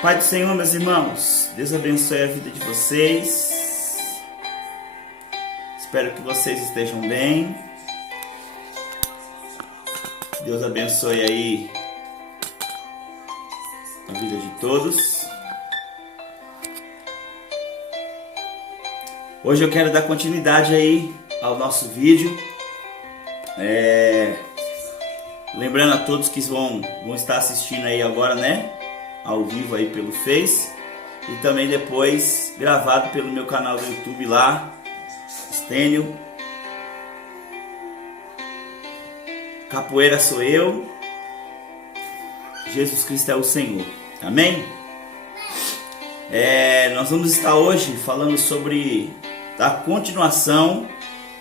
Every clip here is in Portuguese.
Pai do Senhor, meus irmãos, Deus abençoe a vida de vocês. Espero que vocês estejam bem. Deus abençoe aí a vida de todos. Hoje eu quero dar continuidade aí ao nosso vídeo. Lembrando a todos que vão estar assistindo aí agora, né? Ao vivo aí pelo Face. E também depois gravado pelo meu canal do YouTube lá. Estênio. Capoeira sou eu. Jesus Cristo é o Senhor. Amém? Nós vamos estar hoje falando sobre a continuação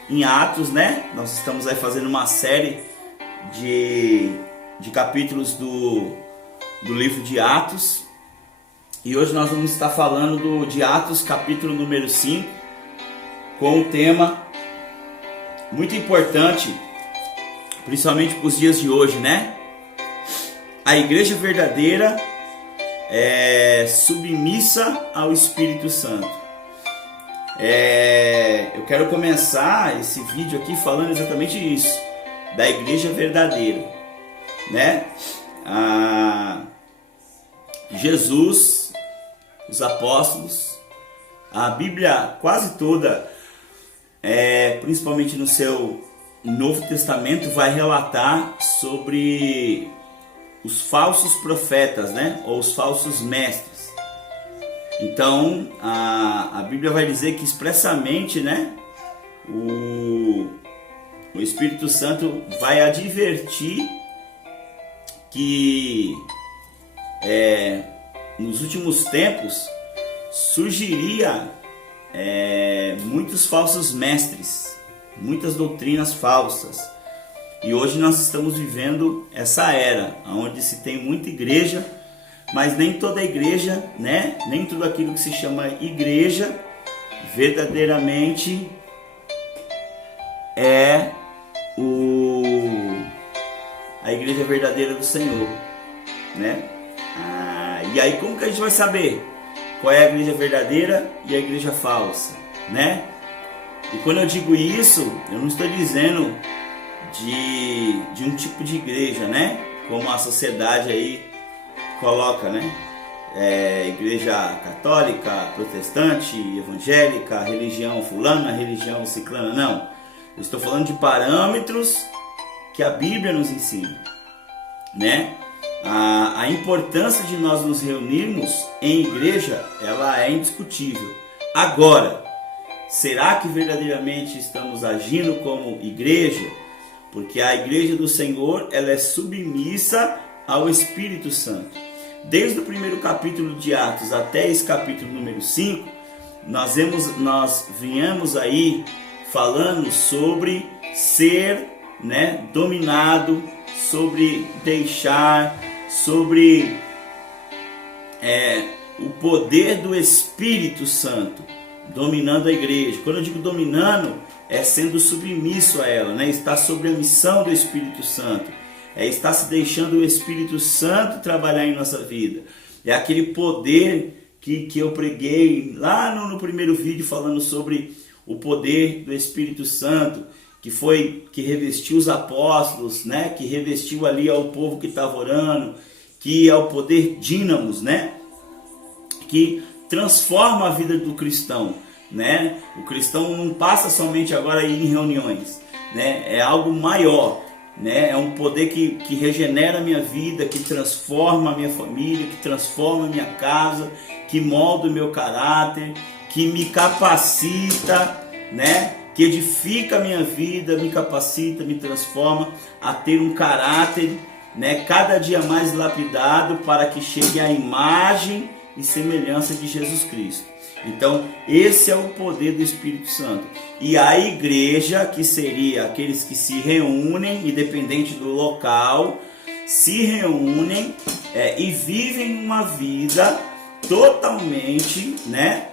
em Atos, né? Nós estamos aí fazendo uma série de capítulos do livro de Atos. E hoje nós vamos estar falando de Atos, capítulo número 5, com um tema muito importante, principalmente para os dias de hoje, né? A igreja verdadeira é submissa ao Espírito Santo. Eu quero começar esse vídeo aqui falando exatamente isso, da igreja verdadeira, né? Jesus, os apóstolos, a Bíblia quase toda, principalmente no seu Novo Testamento, vai relatar sobre os falsos profetas, né? Ou os falsos mestres. Então, a Bíblia vai dizer que expressamente, né? O Espírito Santo vai advertir que nos últimos tempos surgiria muitos falsos mestres, muitas doutrinas falsas. E hoje nós estamos vivendo essa era, onde se tem muita igreja, mas nem toda igreja, né? Nem tudo aquilo que se chama igreja verdadeiramente é a igreja verdadeira do Senhor, né? E aí como que a gente vai saber qual é a igreja verdadeira e a igreja falsa, né? E quando eu digo isso, eu não estou dizendo de um tipo de igreja, né? Como a sociedade aí coloca, né? Igreja católica, protestante, evangélica, religião fulana, religião ciclana. Não, eu estou falando de parâmetros que a Bíblia nos ensina, né? A importância de nós nos reunirmos em igreja, ela é indiscutível. Agora, será que verdadeiramente estamos agindo como igreja? Porque a igreja do Senhor, ela é submissa ao Espírito Santo. Desde o primeiro capítulo de Atos até esse capítulo número 5, nós viemos aí falando sobre ser, né, dominado, sobre deixar, sobre o poder do Espírito Santo dominando a igreja. Quando eu digo dominando, é sendo submisso a ela, né? Está sob a missão do Espírito Santo, está se deixando o Espírito Santo trabalhar em nossa vida. É aquele poder que eu preguei lá no primeiro vídeo, falando sobre o poder do Espírito Santo, que revestiu os apóstolos, né? Que revestiu ali ao povo que estava orando, que é o poder dínamos, né? Que transforma a vida do cristão, né? O cristão não passa somente agora em reuniões, né? É algo maior, né? É um poder que regenera a minha vida, que transforma a minha família, que transforma a minha casa, que molda o meu caráter, que me capacita, né? Que edifica a minha vida, me capacita, me transforma a ter um caráter, né? Cada dia mais lapidado, para que chegue à imagem e semelhança de Jesus Cristo. Então, esse é o poder do Espírito Santo. E a igreja, que seria aqueles que se reúnem, independente do local, se reúnem e vivem uma vida totalmente, né,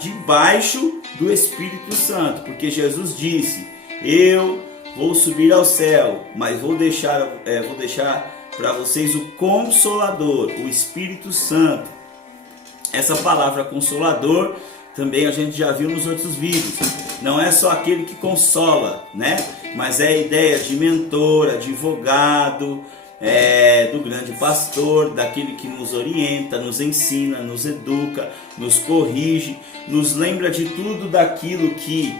debaixo do Espírito Santo. Porque Jesus disse: eu vou subir ao céu, mas vou deixar para vocês o Consolador, o Espírito Santo. Essa palavra Consolador também a gente já viu nos outros vídeos. Não é só aquele que consola, né? Mas é a ideia de mentor, advogado, do grande pastor, daquele que nos orienta, nos ensina, nos educa, nos corrige, nos lembra de tudo daquilo que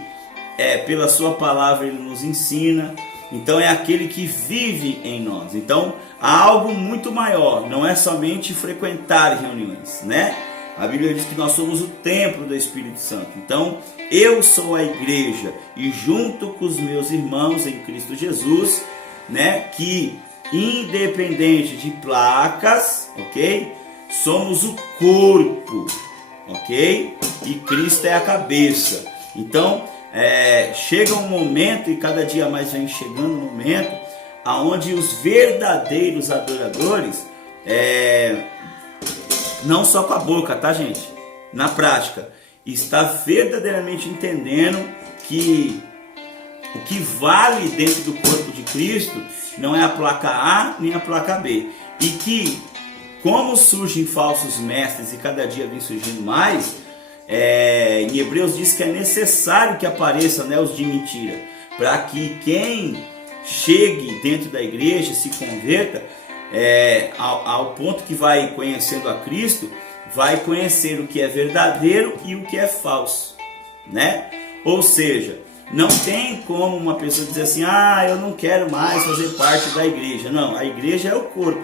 pela sua palavra ele nos ensina. Então é aquele que vive em nós. Então há algo muito maior, não é somente frequentar reuniões, né? A Bíblia diz que nós somos o templo do Espírito Santo. Então eu sou a igreja e junto com os meus irmãos em Cristo Jesus, né, que independente de placas, ok? Somos o corpo, ok? E Cristo é a cabeça. Então chega um momento, e cada dia mais vem chegando um momento, aonde os verdadeiros adoradores, não só com a boca, tá, gente? Na prática, está verdadeiramente entendendo que o que vale dentro do corpo de Cristo não é a placa A nem a placa B. E que, como surgem falsos mestres e cada dia vem surgindo mais, em Hebreus diz que é necessário que apareçam, né, os de mentira, para que quem chegue dentro da igreja, se converta, ao ponto que vai conhecendo a Cristo, vai conhecer o que é verdadeiro e o que é falso, né? Ou seja, não tem como uma pessoa dizer assim, eu não quero mais fazer parte da igreja. Não, a igreja é o corpo.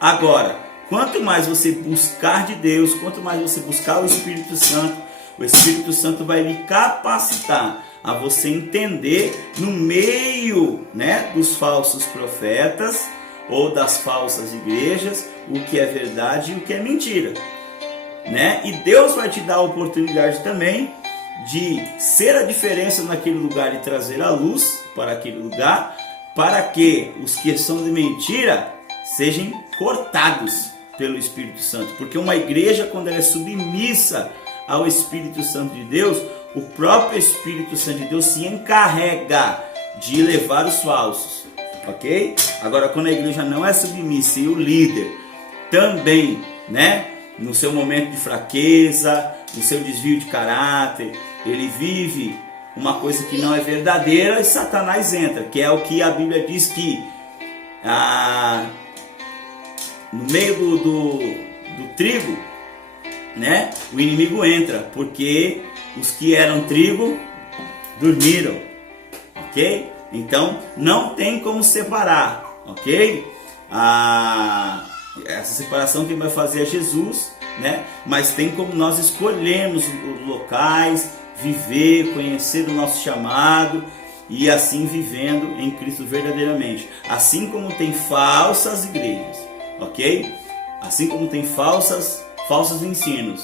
Agora, quanto mais você buscar de Deus, quanto mais você buscar o Espírito Santo vai lhe capacitar a você entender no meio, né, dos falsos profetas ou das falsas igrejas o que é verdade e o que é mentira, né? E Deus vai te dar a oportunidade também de ser a diferença naquele lugar e trazer a luz para aquele lugar, para que os que são de mentira sejam cortados pelo Espírito Santo. Porque uma igreja, quando ela é submissa ao Espírito Santo de Deus, o próprio Espírito Santo de Deus se encarrega de levar os falsos, ok? Agora, quando a igreja não é submissa e o líder também, né, no seu momento de fraqueza, no seu desvio de caráter, ele vive uma coisa que não é verdadeira, e Satanás entra, que é o que a Bíblia diz que no meio do trigo, né, o inimigo entra, porque os que eram trigo dormiram, ok? Então não tem como separar, ok? Essa separação quem vai fazer é Jesus, né? Mas tem como nós escolhermos os locais, viver, conhecer o nosso chamado e assim vivendo em Cristo verdadeiramente. Assim como tem falsas igrejas, ok? Assim como tem falsos ensinos,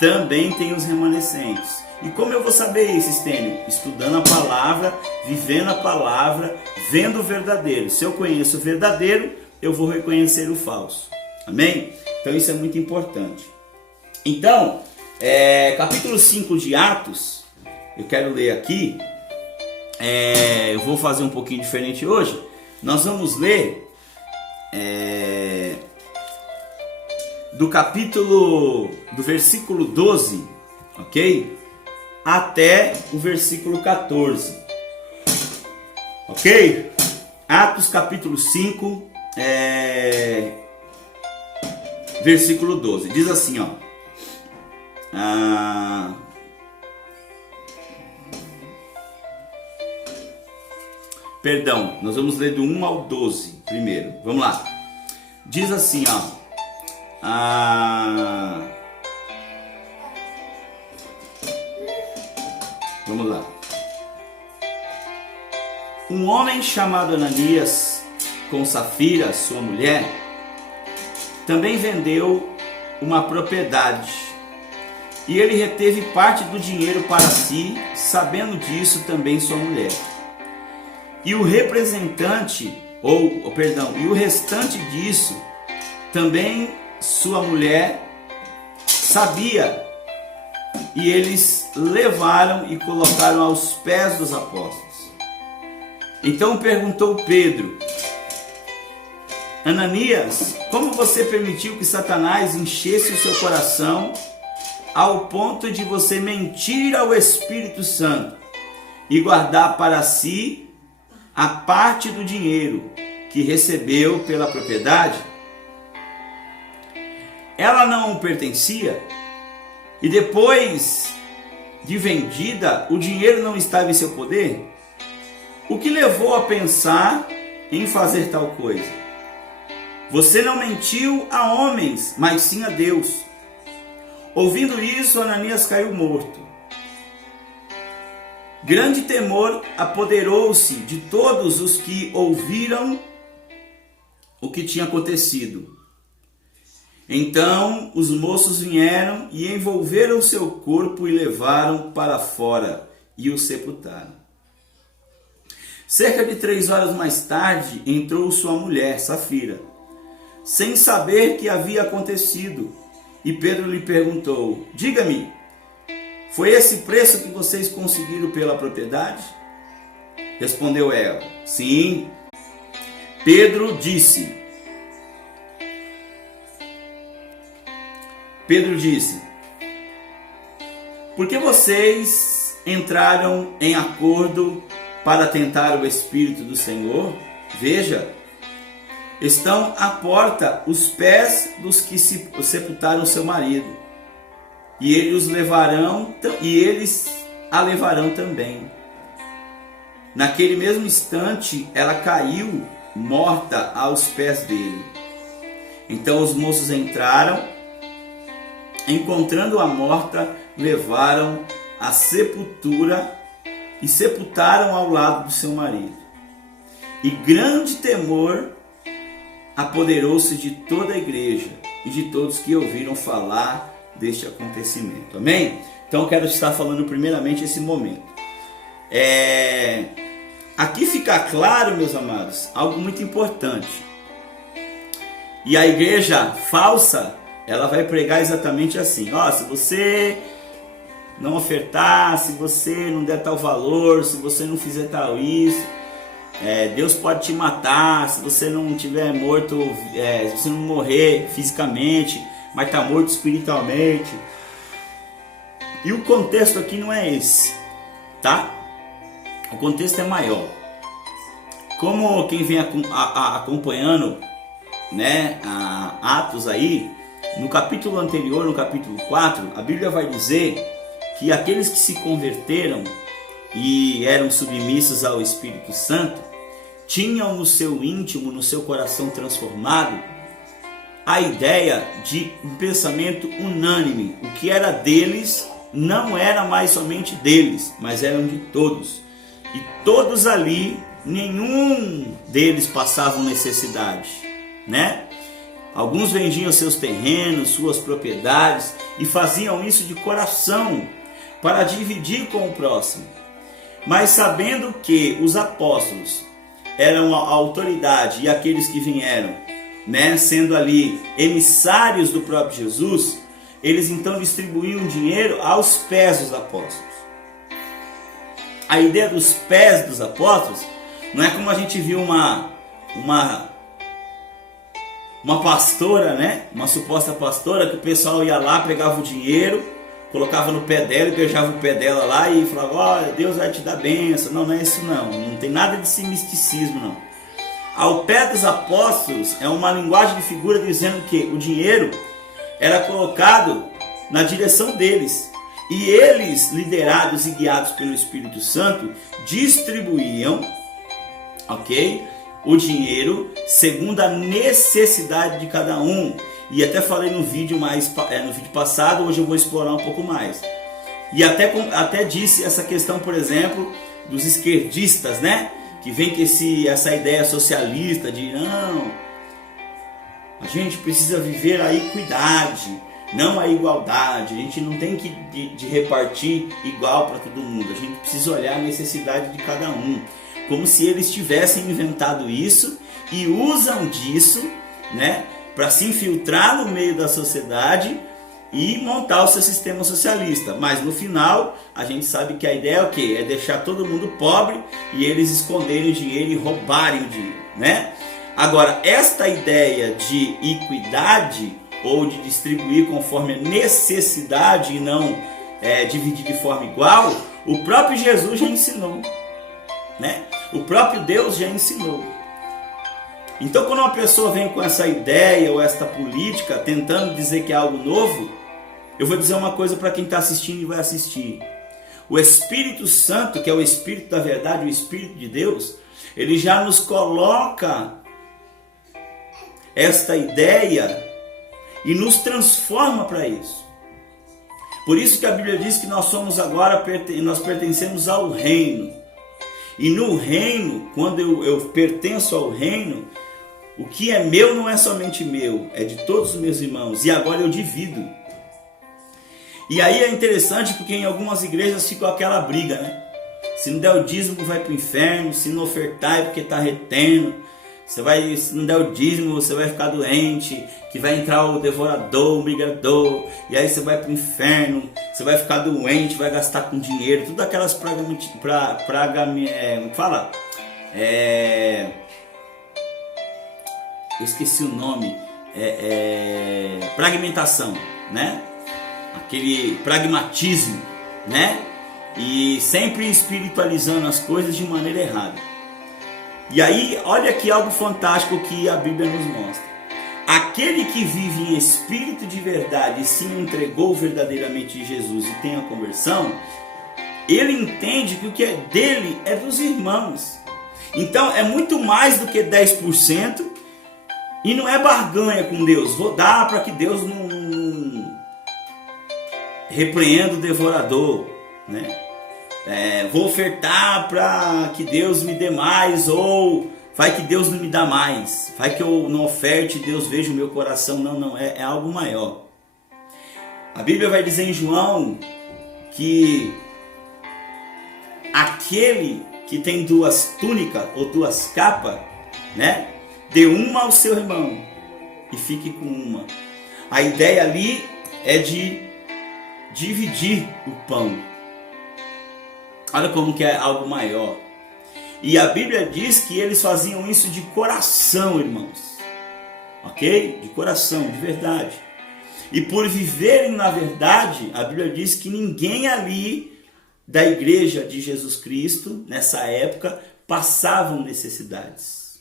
também tem os remanescentes. E como eu vou saber isso, Stênio? Estudando a palavra, vivendo a palavra, vendo o verdadeiro. Se eu conheço o verdadeiro, eu vou reconhecer o falso. Amém? Então isso é muito importante. Então, capítulo 5 de Atos, eu quero ler aqui. Eu vou fazer um pouquinho diferente hoje. Nós vamos ler do versículo 12, ok? Até o versículo 14, ok? Atos capítulo 5, versículo 12, diz assim, ó. Perdão, nós vamos ler do 1 ao 12 primeiro, vamos lá. Diz assim, ó. Vamos lá. Um homem chamado Ananias, com Safira, sua mulher, também vendeu uma propriedade, e ele reteve parte do dinheiro para si, sabendo disso também sua mulher. E o restante disso também sua mulher sabia, e eles levaram e colocaram aos pés dos apóstolos. Então perguntou Pedro: Ananias, como você permitiu que Satanás enchesse o seu coração ao ponto de você mentir ao Espírito Santo e guardar para si a parte do dinheiro que recebeu pela propriedade? Ela não pertencia e depois de vendida, o dinheiro não estava em seu poder? O que levou a pensar em fazer tal coisa? Você não mentiu a homens, mas sim a Deus. Ouvindo isso, Ananias caiu morto. Grande temor apoderou-se de todos os que ouviram o que tinha acontecido. Então os moços vieram e envolveram seu corpo e levaram para fora e o sepultaram. Cerca de 3 horas mais tarde, entrou sua mulher, Safira, sem saber que havia acontecido. E Pedro lhe perguntou: diga-me, foi esse preço que vocês conseguiram pela propriedade? Respondeu ela: sim. Pedro disse: por que vocês entraram em acordo para tentar o Espírito do Senhor? Veja, estão à porta os pés dos que sepultaram seu marido, e eles a levarão também. Naquele mesmo instante, ela caiu morta aos pés dele. Então os moços entraram, encontrando-a morta, levaram à sepultura e sepultaram ao lado do seu marido. E grande temor apoderou-se de toda a igreja e de todos que ouviram falar deste acontecimento. Amém? Então quero estar falando primeiramente esse momento. Aqui fica claro, meus amados, algo muito importante. E a igreja falsa, ela vai pregar exatamente assim: se você não ofertar, se você não der tal valor, se você não fizer tal isso, Deus pode te matar. Se você não tiver morto, se você não morrer fisicamente, mas está morto espiritualmente. E o contexto aqui não é esse, tá? O contexto é maior. Como quem vem acompanhando, né, Atos aí, no capítulo anterior, no capítulo 4, a Bíblia vai dizer que aqueles que se converteram e eram submissos ao Espírito Santo tinham no seu íntimo, no seu coração transformado, a ideia de um pensamento unânime. O que era deles não era mais somente deles, mas eram de todos. E todos ali, nenhum deles passavam necessidade, né? Alguns vendiam seus terrenos, suas propriedades, e faziam isso de coração para dividir com o próximo. Mas sabendo que os apóstolos eram a autoridade e aqueles que vieram, né, sendo ali emissários do próprio Jesus, eles então distribuíam dinheiro aos pés dos apóstolos. A ideia dos pés dos apóstolos não é como a gente viu uma pastora, né, uma suposta pastora, que o pessoal ia lá, pegava o dinheiro, colocava no pé dela e beijava o pé dela lá e falava: olha, Deus vai te dar bênção. Não, não é isso não. Não tem nada desse misticismo não. Ao pé dos apóstolos é uma linguagem de figura dizendo que o dinheiro era colocado na direção deles. E eles, liderados e guiados pelo Espírito Santo, distribuíam, o dinheiro segundo a necessidade de cada um. E até falei no vídeo passado, hoje eu vou explorar um pouco mais. E até disse essa questão, por exemplo, dos esquerdistas, né? Que vem com essa ideia socialista de não, a gente precisa viver a equidade, não a igualdade. A gente não tem que de repartir igual para todo mundo. A gente precisa olhar a necessidade de cada um. Como se eles tivessem inventado isso e usam disso, né, para se infiltrar no meio da sociedade e montar o seu sistema socialista. Mas no final, a gente sabe que a ideia é o quê? É deixar todo mundo pobre e eles esconderem o dinheiro e roubarem o dinheiro, né? Agora, esta ideia de equidade ou de distribuir conforme a necessidade e não dividir de forma igual, o próprio Jesus já ensinou, né? O próprio Deus já ensinou. Então, quando uma pessoa vem com essa ideia ou esta política tentando dizer que é algo novo, eu vou dizer uma coisa para quem está assistindo e vai assistir. O Espírito Santo, que é o Espírito da verdade, o Espírito de Deus, ele já nos coloca esta ideia e nos transforma para isso. Por isso que a Bíblia diz que nós somos agora, nós pertencemos ao reino. E no reino, quando eu pertenço ao reino, o que é meu não é somente meu, é de todos os meus irmãos. E agora eu divido. E aí é interessante porque em algumas igrejas fica aquela briga, né? Se não der o dízimo vai para o inferno, se não ofertar é porque está retendo. Se não der o dízimo você vai ficar doente, que vai entrar o devorador, o brigador, e aí você vai para o inferno, você vai ficar doente, vai gastar com dinheiro, tudo aquelas eu esqueci o nome, fragmentação, né? Aquele pragmatismo, né? E sempre espiritualizando as coisas de maneira errada. E aí, olha aqui algo fantástico que a Bíblia nos mostra. Aquele que vive em espírito de verdade e se entregou verdadeiramente de Jesus e tem a conversão, ele entende que o que é dele é dos irmãos. Então é muito mais do que 10% e não é barganha com Deus. Vou dar para que Deus não repreenda o devorador, né? Vou ofertar para que Deus me dê mais, ou vai que Deus não me dá mais, vai que eu não oferte e Deus veja o meu coração. Não, é algo maior. A Bíblia vai dizer em João que aquele que tem duas túnicas ou duas capas, né, dê uma ao seu irmão e fique com uma. A ideia ali é de dividir o pão. Olha como que é algo maior. E a Bíblia diz que eles faziam isso de coração, irmãos. Ok? De coração, de verdade. E por viverem na verdade, a Bíblia diz que ninguém ali da igreja de Jesus Cristo, nessa época, passavam necessidades.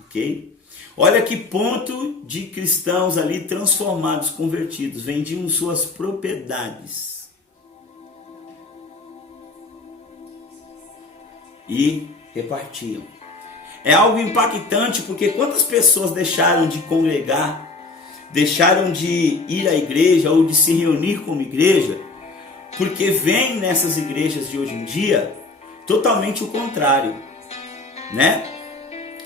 Ok? Olha que ponto de cristãos ali transformados, convertidos, vendiam suas propriedades e repartiam. É algo impactante, porque quantas pessoas deixaram de congregar, deixaram de ir à igreja ou de se reunir como igreja, porque vem nessas igrejas de hoje em dia totalmente o contrário, né?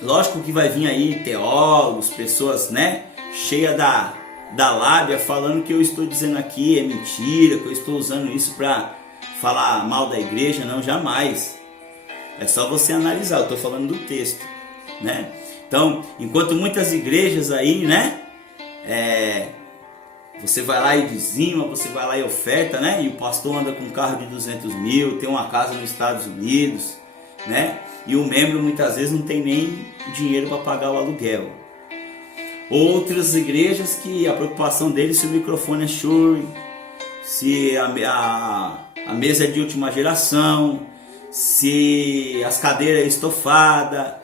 Lógico que vai vir aí teólogos, pessoas, né, cheias da lábia, falando que eu estou dizendo aqui é mentira, que eu estou usando isso para falar mal da igreja. Não, jamais. É só você analisar, eu estou falando do texto, né? Então, enquanto muitas igrejas aí, né, você vai lá e dizima, você vai lá e oferta, né? E o pastor anda com um carro de 200 mil, tem uma casa nos Estados Unidos, né? E o membro muitas vezes não tem nem dinheiro para pagar o aluguel. Outras igrejas que a preocupação deles se o microfone é Shure, se a mesa é de última geração, se as cadeiras é estofada,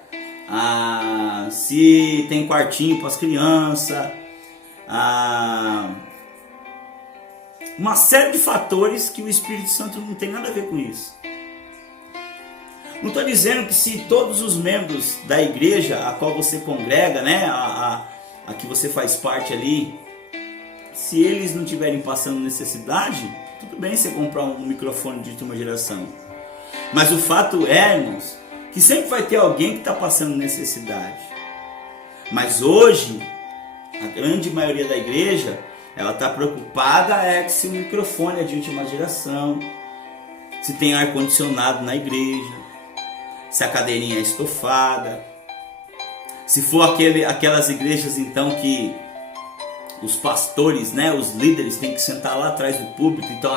se tem quartinho para as crianças, uma série de fatores que o Espírito Santo não tem nada a ver com isso. Não estou dizendo que se todos os membros da igreja a qual você congrega, né, a que você faz parte ali, se eles não estiverem passando necessidade, tudo bem você comprar um microfone de última geração. Mas o fato é, irmãos, que sempre vai ter alguém que está passando necessidade. Mas hoje, a grande maioria da igreja, ela está preocupada se o microfone é de última geração, se tem ar-condicionado na igreja, se a cadeirinha é estofada, se for aquelas igrejas então que os pastores, né, os líderes têm que sentar lá atrás do púlpito, então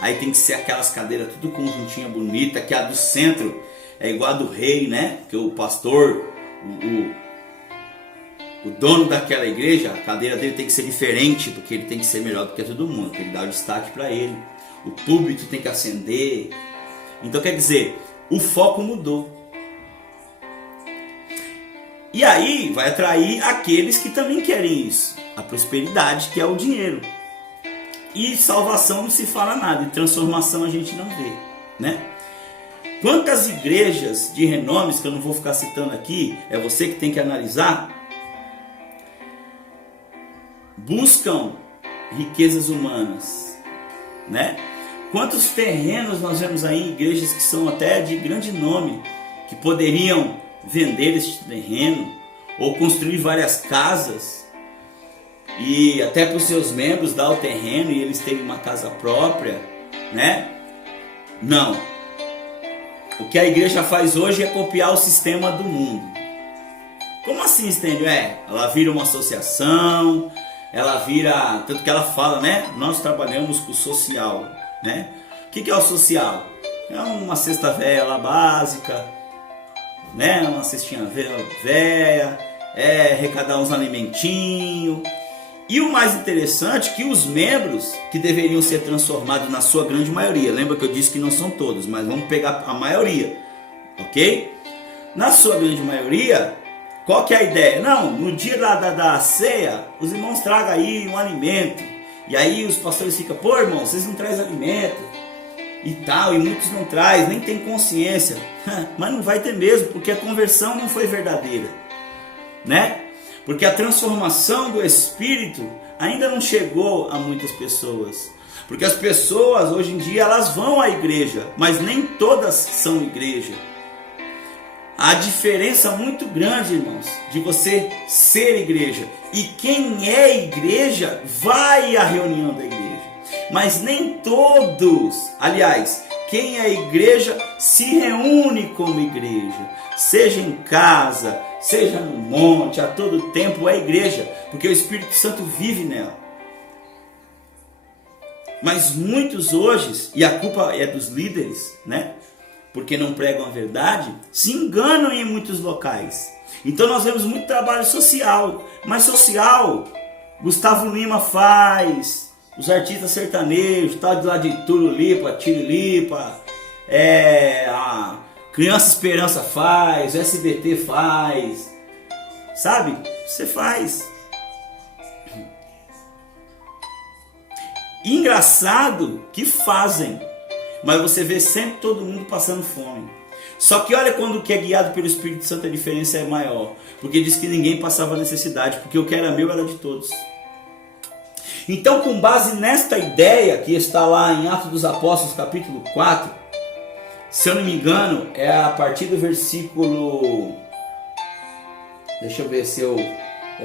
aí tem que ser aquelas cadeiras tudo conjuntinha bonita, que a do centro é igual a do rei, né, que o pastor, o dono daquela igreja, a cadeira dele tem que ser diferente, porque ele tem que ser melhor do que todo mundo, tem que dar o destaque para ele, o púlpito tem que acender. Então quer dizer, o foco mudou. E aí vai atrair aqueles que também querem isso, a prosperidade, que é o dinheiro. E salvação não se fala nada, e transformação a gente não vê, né? Quantas igrejas de renomes, que eu não vou ficar citando aqui, é você que tem que analisar, buscam riquezas humanas, né? Quantos terrenos nós vemos aí em igrejas que são até de grande nome, que poderiam vender este terreno ou construir várias casas e até para os seus membros dar o terreno e eles terem uma casa própria, né? Não. O que a igreja faz hoje é copiar o sistema do mundo. Como assim, Stêndio? Ela vira uma associação, ela vira, tanto que ela fala, né? Nós trabalhamos com o social, né? O que é o social? É uma cesta velha básica, né? Uma cestinha velha, arrecadar uns alimentinhos. E o mais interessante é que os membros que deveriam ser transformados na sua grande maioria, lembra que eu disse que não são todos, mas vamos pegar a maioria, ok? Na sua grande maioria, qual que é a ideia? Não, no dia da ceia, os irmãos tragam aí um alimento. E aí os pastores ficam, pô irmão, vocês não trazem alimento e tal, e muitos não trazem, nem tem consciência. Mas não vai ter mesmo, porque a conversão não foi verdadeira, né? Porque a transformação do Espírito ainda não chegou a muitas pessoas. Porque as pessoas hoje em dia elas vão à igreja, mas nem todas são igreja. Há diferença muito grande, irmãos, de você ser igreja. E quem é igreja vai à reunião da igreja. Mas nem todos, aliás, quem é igreja se reúne como igreja. Seja em casa, seja no monte, a todo tempo é igreja, porque o Espírito Santo vive nela. Mas muitos hoje, e a culpa é dos líderes, né? Porque não pregam a verdade, se enganam em muitos locais. Então nós vemos muito trabalho social, mas social, Gustavo Lima faz, os artistas sertanejos, tal de lá de Turulipa, Tirilipa, a Criança Esperança faz, o SBT faz, sabe? Você faz. Engraçado que fazem, mas você vê sempre todo mundo passando fome. Só que olha quando o que é guiado pelo Espírito Santo a diferença é maior. Porque diz que ninguém passava necessidade, porque o que era meu era de todos. Então, com base nesta ideia que está lá em Atos dos Apóstolos capítulo 4, se eu não me engano, é a partir do versículo... Deixa eu ver se eu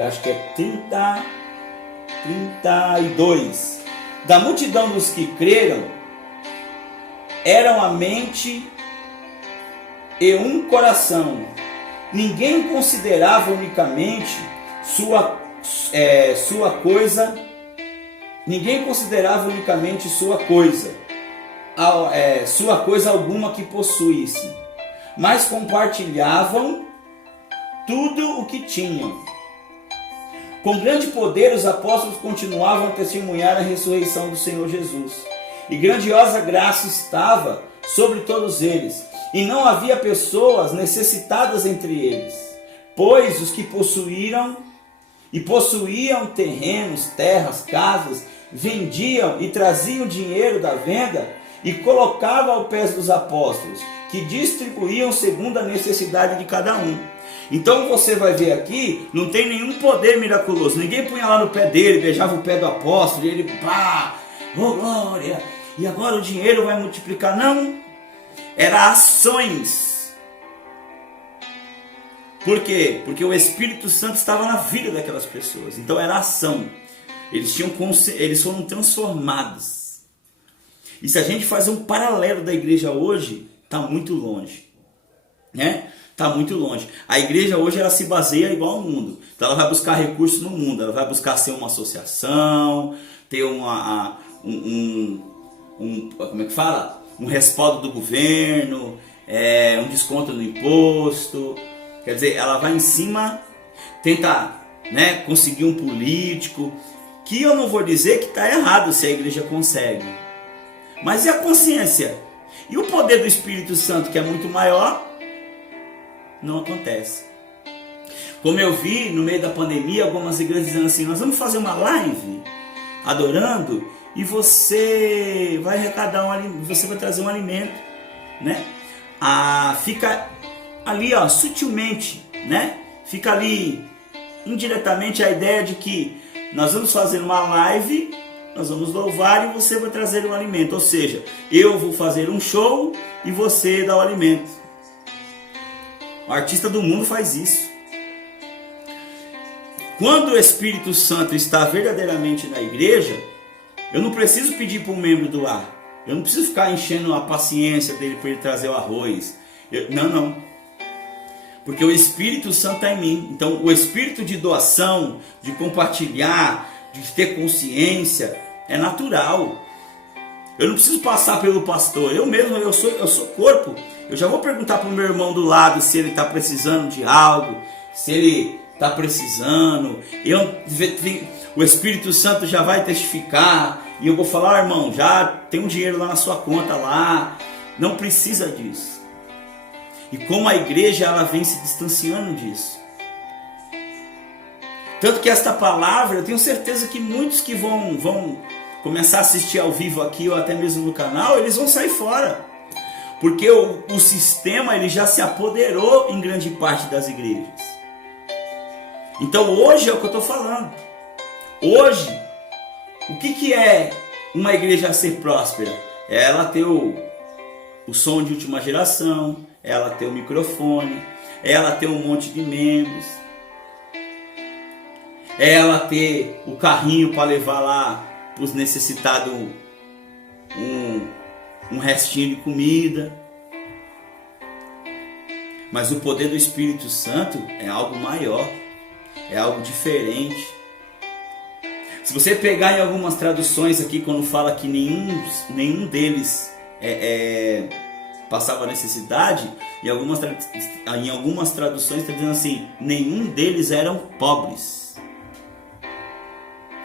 acho que é 32. Da multidão dos que creram, eram a mente e um coração. Ninguém considerava unicamente sua coisa. Ninguém considerava unicamente sua coisa alguma que possuísse, mas compartilhavam tudo o que tinham. Com grande poder os apóstolos continuavam a testemunhar a ressurreição do Senhor Jesus. E grandiosa graça estava sobre todos eles. E não havia pessoas necessitadas entre eles. Pois os que possuíam terrenos, terras, casas, vendiam e traziam o dinheiro da venda e colocavam ao pé dos apóstolos, que distribuíam segundo a necessidade de cada um. Então você vai ver aqui, não tem nenhum poder miraculoso. Ninguém punha lá no pé dele, beijava o pé do apóstolo e ele, pá, oh glória, e agora o dinheiro vai multiplicar. Não, era ações. Por quê? Porque o Espírito Santo estava na vida daquelas pessoas. Então era ação. Eles foram transformados. E se a gente fazer um paralelo da igreja hoje, está muito longe, né? Está muito longe. A igreja hoje ela se baseia igual ao mundo. Então ela vai buscar recursos no mundo. Ela vai buscar ser uma associação, ter como é que fala? Um respaldo do governo, um desconto no imposto. Quer dizer, ela vai em cima, tenta né, conseguir um político, que eu não vou dizer que está errado se a igreja consegue. Mas e a consciência? E o poder do Espírito Santo, que é muito maior, não acontece. Como eu vi no meio da pandemia, algumas igrejas dizendo assim, nós vamos fazer uma live adorando e você vai arrecadar você vai trazer um alimento, né? Fica ali, ó, sutilmente, né? Fica ali indiretamente a ideia de que nós vamos fazer uma live, nós vamos louvar e você vai trazer o alimento. Ou seja, eu vou fazer um show e você dá o alimento. O artista do mundo faz isso. Quando o Espírito Santo está verdadeiramente na igreja, eu não preciso pedir para um membro doar. Eu não preciso ficar enchendo a paciência dele para ele trazer o arroz. Não. Porque o Espírito Santo está em mim. Então o espírito de doação, de compartilhar, de ter consciência, é natural. Eu não preciso passar pelo pastor. Eu sou corpo. Eu já vou perguntar para o meu irmão do lado se ele está precisando de algo, se ele está precisando. O Espírito Santo já vai testificar. E eu vou falar, irmão, já tem um dinheiro lá na sua conta lá. Não precisa disso. E como a igreja ela vem se distanciando disso. Tanto que esta palavra, eu tenho certeza que muitos que vão começar a assistir ao vivo aqui ou até mesmo no canal, eles vão sair fora. Porque o sistema ele já se apoderou em grande parte das igrejas. Então hoje é o que eu estou falando. Hoje, o que é uma igreja ser próspera? É ela ter o som de última geração, ela ter o microfone, ela ter um monte de membros, ela ter o carrinho para levar lá para os necessitados um restinho de comida. Mas o poder do Espírito Santo é algo maior, é algo diferente. Se você pegar em algumas traduções aqui, quando fala que nenhum deles passava necessidade, em algumas traduções está dizendo assim, nenhum deles eram pobres.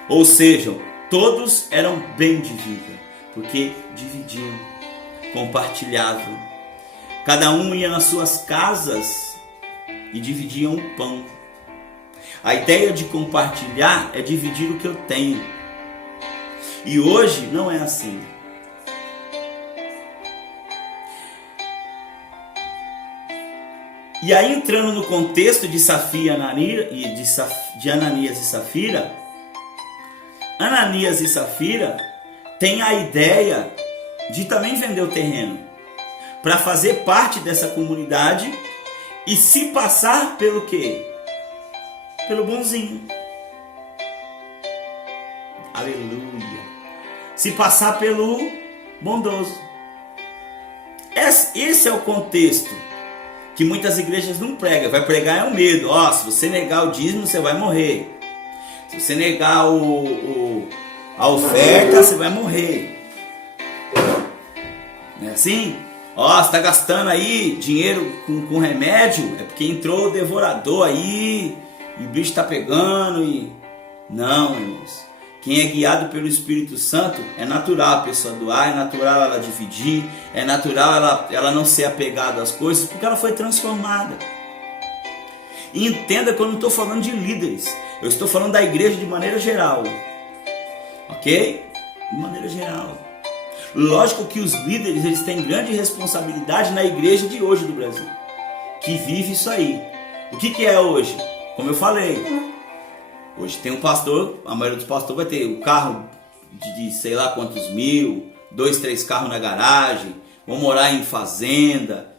Ou seja, todos eram bem de vida, porque dividiam, compartilhavam. Cada um ia nas suas casas e dividiam o pão. A ideia de compartilhar é dividir o que eu tenho. E hoje não é assim. E aí, entrando no contexto de Ananias e Safira, Ananias e Safira têm a ideia de também vender o terreno para fazer parte dessa comunidade e se passar pelo quê? Pelo bonzinho. Aleluia. Se passar pelo bondoso. Esse é o contexto que muitas igrejas não pregam. Vai pregar é o medo. Se você negar o dízimo, você vai morrer. Se você negar a oferta, você vai morrer. Não é assim? Você está gastando aí dinheiro com remédio, é porque entrou o devorador aí, e o bicho está pegando. Não, irmãos. Quem é guiado pelo Espírito Santo, é natural a pessoa doar, é natural ela dividir, é natural ela não ser apegada às coisas, porque ela foi transformada. E entenda que eu não estou falando de líderes, eu estou falando da igreja de maneira geral. Ok? De maneira geral. Lógico que os líderes eles têm grande responsabilidade na igreja de hoje do Brasil, que vive isso aí. O que é hoje? Como eu falei, hoje tem um pastor, a maioria dos pastores vai ter o carro de sei lá quantos mil, 2, 3 carros na garagem, vão morar em fazenda.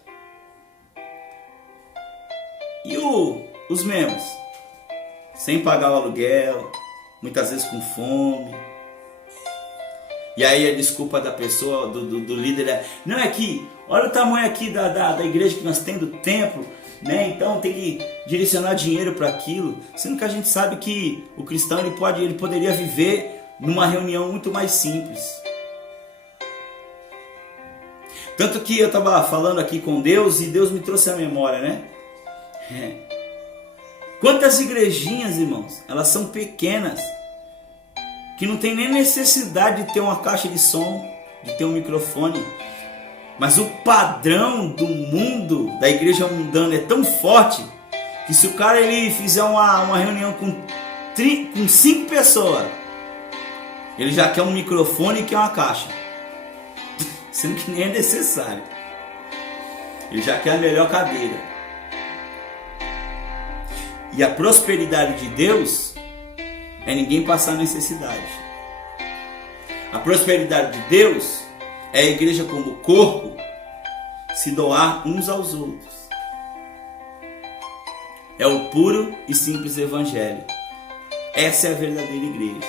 E os membros? Sem pagar o aluguel, muitas vezes com fome. E aí a desculpa da pessoa, do líder não é que, olha o tamanho aqui da igreja que nós temos, do templo, né? Então tem que direcionar dinheiro para aquilo, sendo que a gente sabe que o cristão ele poderia viver numa reunião muito mais simples. Tanto que eu estava falando aqui com Deus e Deus me trouxe a memória, né? Quantas igrejinhas, irmãos, elas são pequenas, que não tem nem necessidade de ter uma caixa de som, de ter um microfone. Mas o padrão do mundo, da igreja mundana, é tão forte que se o cara ele fizer uma reunião com 5 pessoas, ele já quer um microfone e quer uma caixa, sendo que nem é necessário. Ele já quer a melhor cadeira. E a prosperidade de Deus é ninguém passar necessidade. A prosperidade de Deus é a igreja como corpo se doar uns aos outros. É o puro e simples evangelho. Essa é a verdadeira igreja.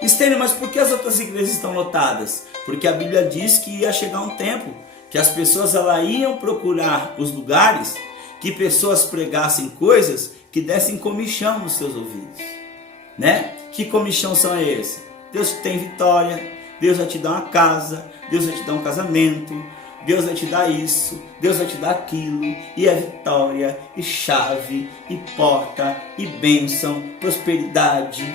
Estênio, mas por que as outras igrejas estão lotadas? Porque a Bíblia diz que ia chegar um tempo que as pessoas iam procurar os lugares que pessoas pregassem coisas que dessem comichão nos seus ouvidos, né? Que comichão são esses? Deus tem vitória, Deus vai te dar uma casa, Deus vai te dar um casamento, Deus vai te dar isso, Deus vai te dar aquilo, e é vitória, e chave, e porta, e bênção, prosperidade,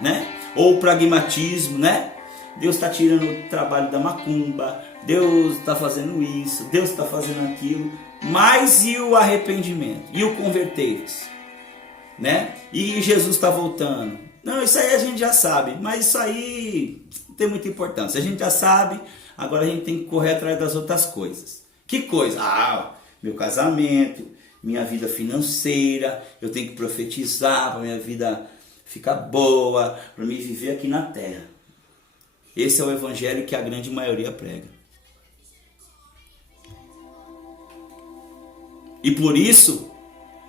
né? Ou pragmatismo, né? Deus está tirando o trabalho da macumba, Deus está fazendo isso, Deus está fazendo aquilo, mas e o arrependimento? E o converter-se? Né? E Jesus está voltando? Não, isso aí a gente já sabe, mas isso aí não tem muita importância. A gente já sabe, agora a gente tem que correr atrás das outras coisas. Que coisa? Meu casamento, minha vida financeira, eu tenho que profetizar para minha vida ficar boa, para me viver aqui na terra. Esse é o evangelho que a grande maioria prega. E por isso,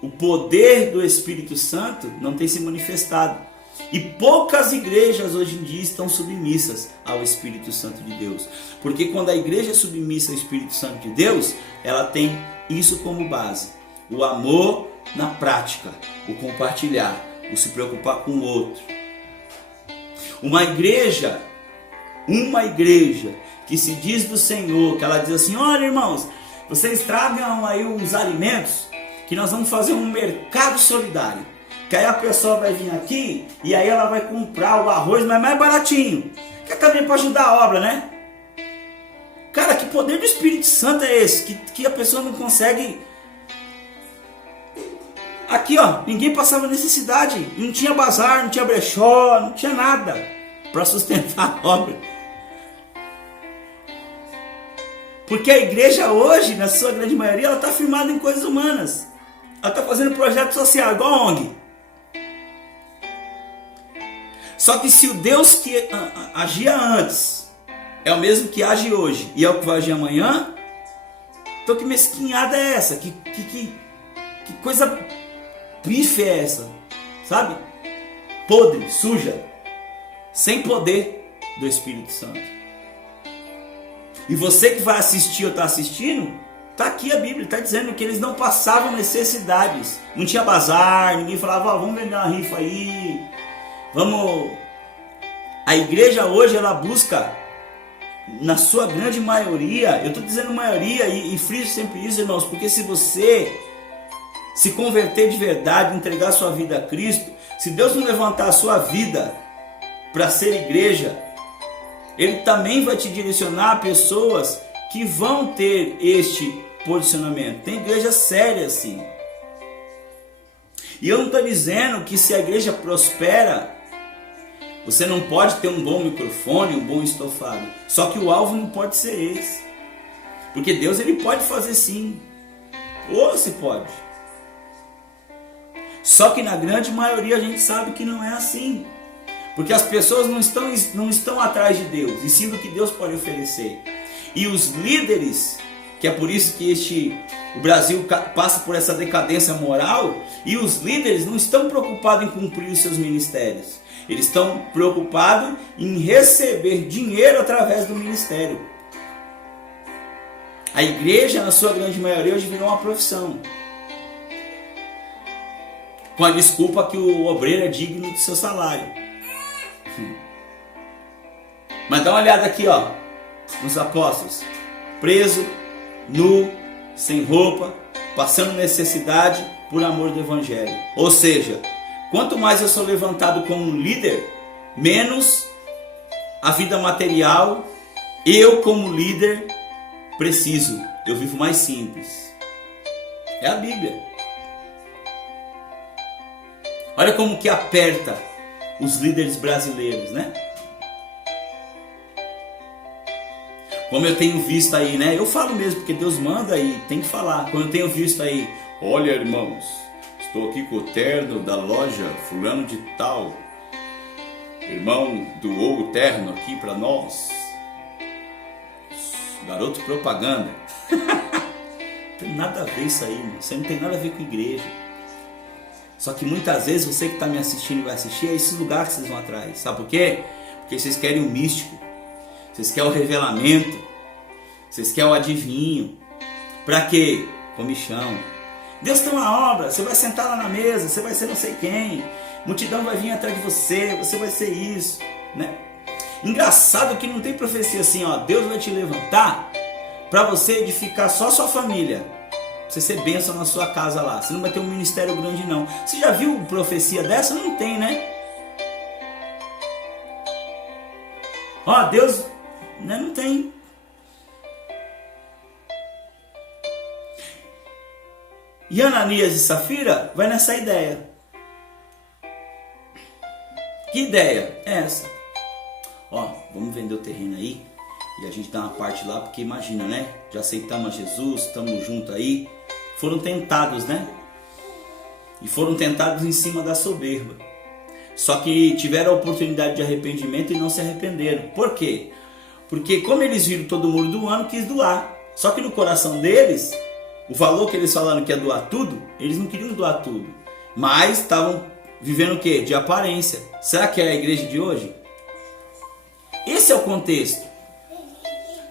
o poder do Espírito Santo não tem se manifestado. E poucas igrejas hoje em dia estão submissas ao Espírito Santo de Deus. Porque quando a igreja é submissa ao Espírito Santo de Deus, ela tem isso como base. O amor na prática, o compartilhar, o se preocupar com o outro. Uma igreja que se diz do Senhor, que ela diz assim: olha, irmãos, vocês tragam aí os alimentos, que nós vamos fazer um mercado solidário. Que aí a pessoa vai vir aqui e aí ela vai comprar o arroz, mas mais baratinho. Que é também para ajudar a obra, né? Cara, que poder do Espírito Santo é esse? Que a pessoa não consegue... Aqui, ó, ninguém passava necessidade. Não tinha bazar, não tinha brechó, não tinha nada para sustentar a obra. Porque a igreja hoje, na sua grande maioria, ela está firmada em coisas humanas. Ela está fazendo projeto social, igual a ONG. Só que se o Deus que agia antes é o mesmo que age hoje e é o que vai agir amanhã, então que mesquinhada é essa? Que coisa bife é essa? Sabe? Podre, suja, sem poder do Espírito Santo. E você que vai assistir ou está assistindo, está aqui a Bíblia, está dizendo que eles não passavam necessidades. Não tinha bazar, ninguém falava, vamos vender uma rifa aí, vamos... A igreja hoje, ela busca, na sua grande maioria, eu estou dizendo maioria e friso sempre isso, irmãos, porque se você se converter de verdade, entregar sua vida a Cristo, se Deus não levantar a sua vida para ser igreja, Ele também vai te direcionar a pessoas que vão ter este posicionamento. Tem igreja séria assim. E eu não estou dizendo que se a igreja prospera, você não pode ter um bom microfone, um bom estofado. Só que o alvo não pode ser esse. Porque Deus, Ele pode fazer sim. Ou se pode. Só que na grande maioria a gente sabe que não é assim. Porque as pessoas não estão atrás de Deus, e sim do que Deus pode oferecer. E os líderes, que é por isso que o Brasil passa por essa decadência moral, e os líderes não estão preocupados em cumprir os seus ministérios. Eles estão preocupados em receber dinheiro através do ministério. A igreja, na sua grande maioria, hoje virou uma profissão. Com a desculpa que o obreiro é digno do seu salário. Mas dá uma olhada aqui, ó, nos apóstolos, preso, nu, sem roupa, passando necessidade, por amor do Evangelho. Ou seja, quanto mais eu sou levantado como um líder, menos a vida material, eu como líder preciso. Eu vivo mais simples. É a Bíblia. Olha como que aperta os líderes brasileiros, né? Como eu tenho visto aí, né? Eu falo mesmo, porque Deus manda aí, tem que falar. Como eu tenho visto aí, olha, irmãos, estou aqui com o terno da loja fulano de tal. Irmão doou o terno aqui para nós. Garoto propaganda. Não tem nada a ver isso aí, irmão. Isso aí não tem nada a ver com igreja. Só que muitas vezes você que está me assistindo e vai assistir, é esse lugar que vocês vão atrás. Sabe por quê? Porque vocês querem o místico. Vocês querem o revelamento. Vocês querem o adivinho. Para quê? Comichão. Deus tem uma obra. Você vai sentar lá na mesa. Você vai ser não sei quem. Multidão vai vir atrás de você. Você vai ser isso, né? Engraçado que não tem profecia assim, ó. Deus vai te levantar para você edificar só a sua família. Pra você ser bênção na sua casa lá. Você não vai ter um ministério grande não. Você já viu profecia dessa? Não tem, né? Ó, Deus, né? Não tem. E Ananias e Safira vai nessa ideia. Que ideia é essa? Ó, vamos vender o terreno aí e a gente dá uma parte lá, porque imagina, né? Já aceitamos a Jesus, estamos juntos aí. Foram tentados, né? E foram tentados em cima da soberba. Só que tiveram a oportunidade de arrependimento e não se arrependeram. Por quê? Porque como eles viram todo mundo doando, quis doar. Só que no coração deles, o valor que eles falaram que ia doar tudo, eles não queriam doar tudo. Mas estavam vivendo o quê? De aparência. Será que é a igreja de hoje? Esse é o contexto.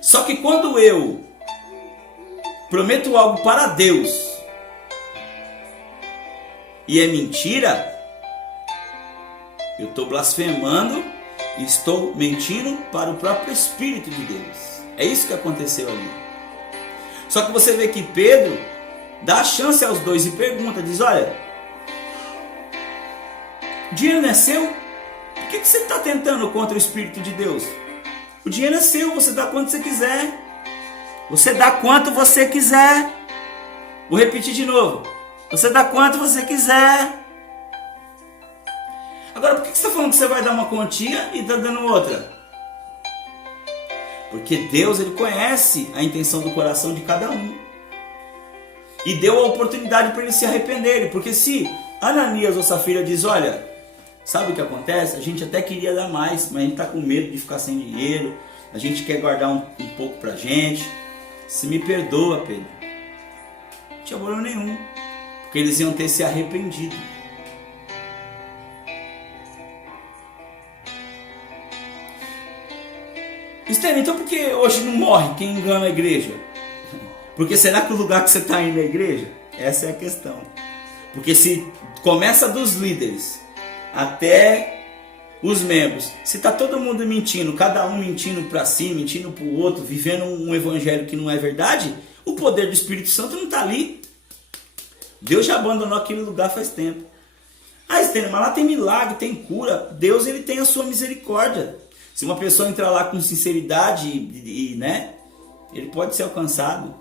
Só que quando eu prometo algo para Deus e é mentira, eu estou blasfemando e estou mentindo para o próprio Espírito de Deus. É isso que aconteceu ali. Só que você vê que Pedro dá a chance aos dois e pergunta, diz, olha, o dinheiro não é seu? Por que você está tentando contra o Espírito de Deus? O dinheiro é seu, você dá quanto você quiser. Você dá quanto você quiser. Vou repetir de novo. Você dá quanto você quiser. Agora, por que você está falando que você vai dar uma quantia e está dando outra? Porque Deus, Ele conhece a intenção do coração de cada um. E deu a oportunidade para eles se arrependerem. Porque se Ananias ou Safira diz, olha, sabe o que acontece? A gente até queria dar mais, mas a gente está com medo de ficar sem dinheiro. A gente quer guardar um pouco para a gente. Se me perdoa, Pedro. Não tinha problema nenhum. Porque eles iam ter se arrependido. Estênio, então por que hoje não morre quem engana a igreja? Porque será que o lugar que você está indo é a igreja? Essa é a questão. Porque se começa dos líderes até os membros, se está todo mundo mentindo, cada um mentindo para si, mentindo para o outro, vivendo um evangelho que não é verdade, o poder do Espírito Santo não está ali. Deus já abandonou aquele lugar faz tempo. Ah, Estênio, mas lá tem milagre, tem cura. Deus, ele tem a sua misericórdia. Se uma pessoa entrar lá com sinceridade né, ele pode ser alcançado,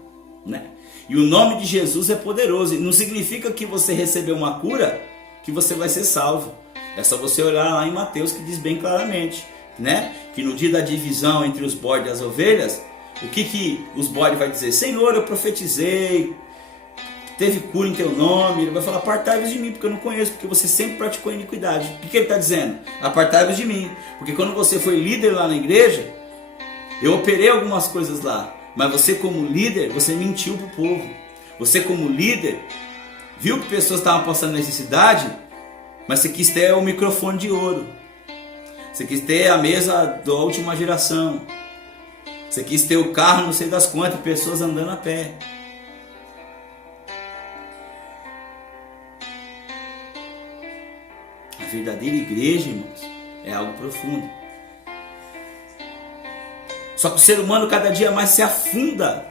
né? E o nome de Jesus é poderoso. Não significa que você recebeu uma cura que você vai ser salvo. É só você olhar lá em Mateus, que diz bem claramente, né? Que no dia da divisão entre os bodes e as ovelhas, o que os bodes vai dizer? Senhor, eu profetizei, teve cura em teu nome. Ele vai falar, apartai-vos de mim, porque eu não conheço, porque você sempre praticou iniquidade. O que ele está dizendo? Apartai-vos de mim, porque quando você foi líder lá na igreja, eu operei algumas coisas lá, mas você como líder, você mentiu para o povo. Você como líder, viu que pessoas estavam passando necessidade, mas você quis ter o microfone de ouro, você quis ter a mesa da última geração, você quis ter o carro não sei das quantas, pessoas andando a pé. A verdadeira igreja, irmãos, é algo profundo. Só que o ser humano cada dia mais se afunda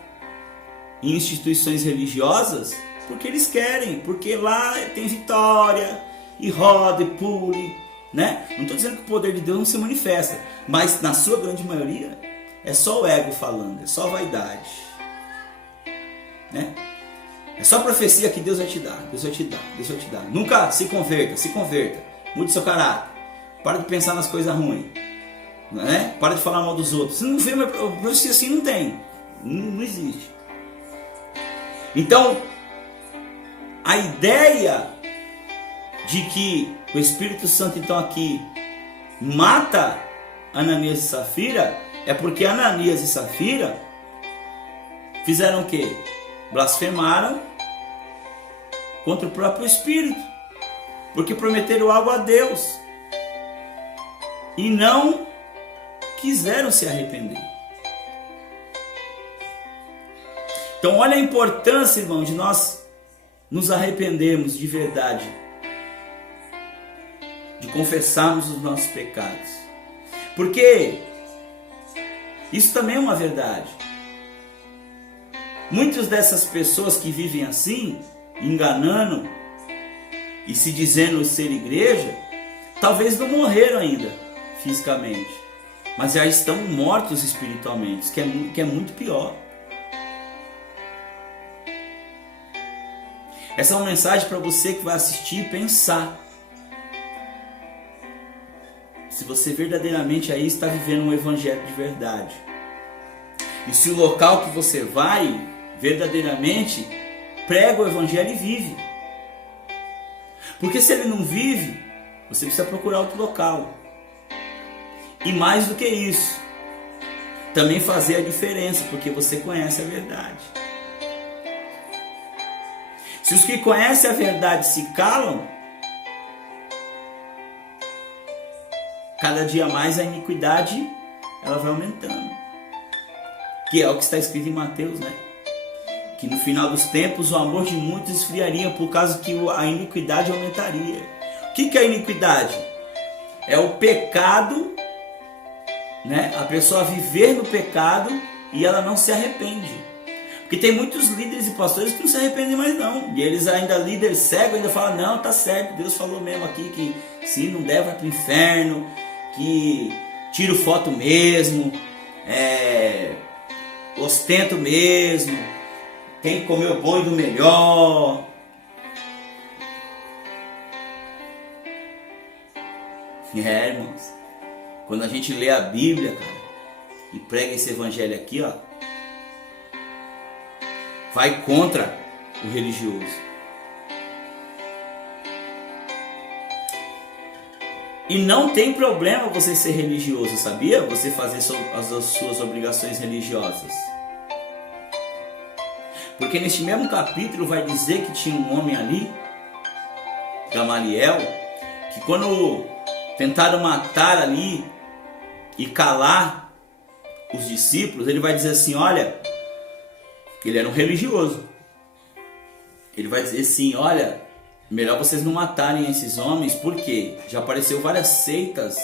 em instituições religiosas Porque eles querem, porque lá tem vitória, e roda, e pule, né? Não estou dizendo que o poder de Deus não se manifesta, mas na sua grande maioria é só o ego falando, é só vaidade, né? É só profecia que Deus vai te dar, Deus vai te dar, Deus vai te dar. Nunca se converta, mude seu caráter, para de pensar nas coisas ruins, né? Para de falar mal dos outros. Você não vê, mas profecia assim não tem, não existe. Então, a ideia de que o Espírito Santo então aqui mata Ananias e Safira é porque Ananias e Safira fizeram o quê? Blasfemaram contra o próprio Espírito, porque prometeram algo a Deus e não quiseram se arrepender. Então olha a importância, irmão, de nós nos arrependermos de verdade, de confessarmos os nossos pecados, porque isso também é uma verdade. Muitas dessas pessoas que vivem assim, enganando e se dizendo ser igreja, talvez não morreram ainda fisicamente, mas já estão mortos espiritualmente, que é muito pior. Essa é uma mensagem para você que vai assistir e pensar se você verdadeiramente aí está vivendo um evangelho de verdade, e se o local que você vai verdadeiramente prega o evangelho e vive. Porque se ele não vive, você precisa procurar outro local. E mais do que isso, também fazer a diferença, porque você conhece a verdade. Se os que conhecem a verdade se calam, cada dia mais a iniquidade ela vai aumentando. Que é o que está escrito em Mateus, né? Que no final dos tempos o amor de muitos esfriaria por causa que a iniquidade aumentaria. O que é a iniquidade? É o pecado, né? A pessoa viver no pecado e ela não se arrepende. Porque tem muitos líderes e pastores que não se arrependem mais não. E eles ainda, líder cego, ainda falam, não, tá certo, Deus falou mesmo aqui que se não der vai pro inferno, que tiro foto mesmo, ostento mesmo, tem que comer o boi do melhor. Irmãos, quando a gente lê a Bíblia, cara, e prega esse evangelho aqui, ó, vai contra o religioso. E não tem problema você ser religioso, sabia? Você fazer as suas obrigações religiosas. Porque neste mesmo capítulo vai dizer que tinha um homem ali, Gamaliel, que quando tentaram matar ali e calar os discípulos, ele vai dizer assim, olha, ele era um religioso. Ele vai dizer assim, olha, melhor vocês não matarem esses homens, porque já apareceu várias seitas,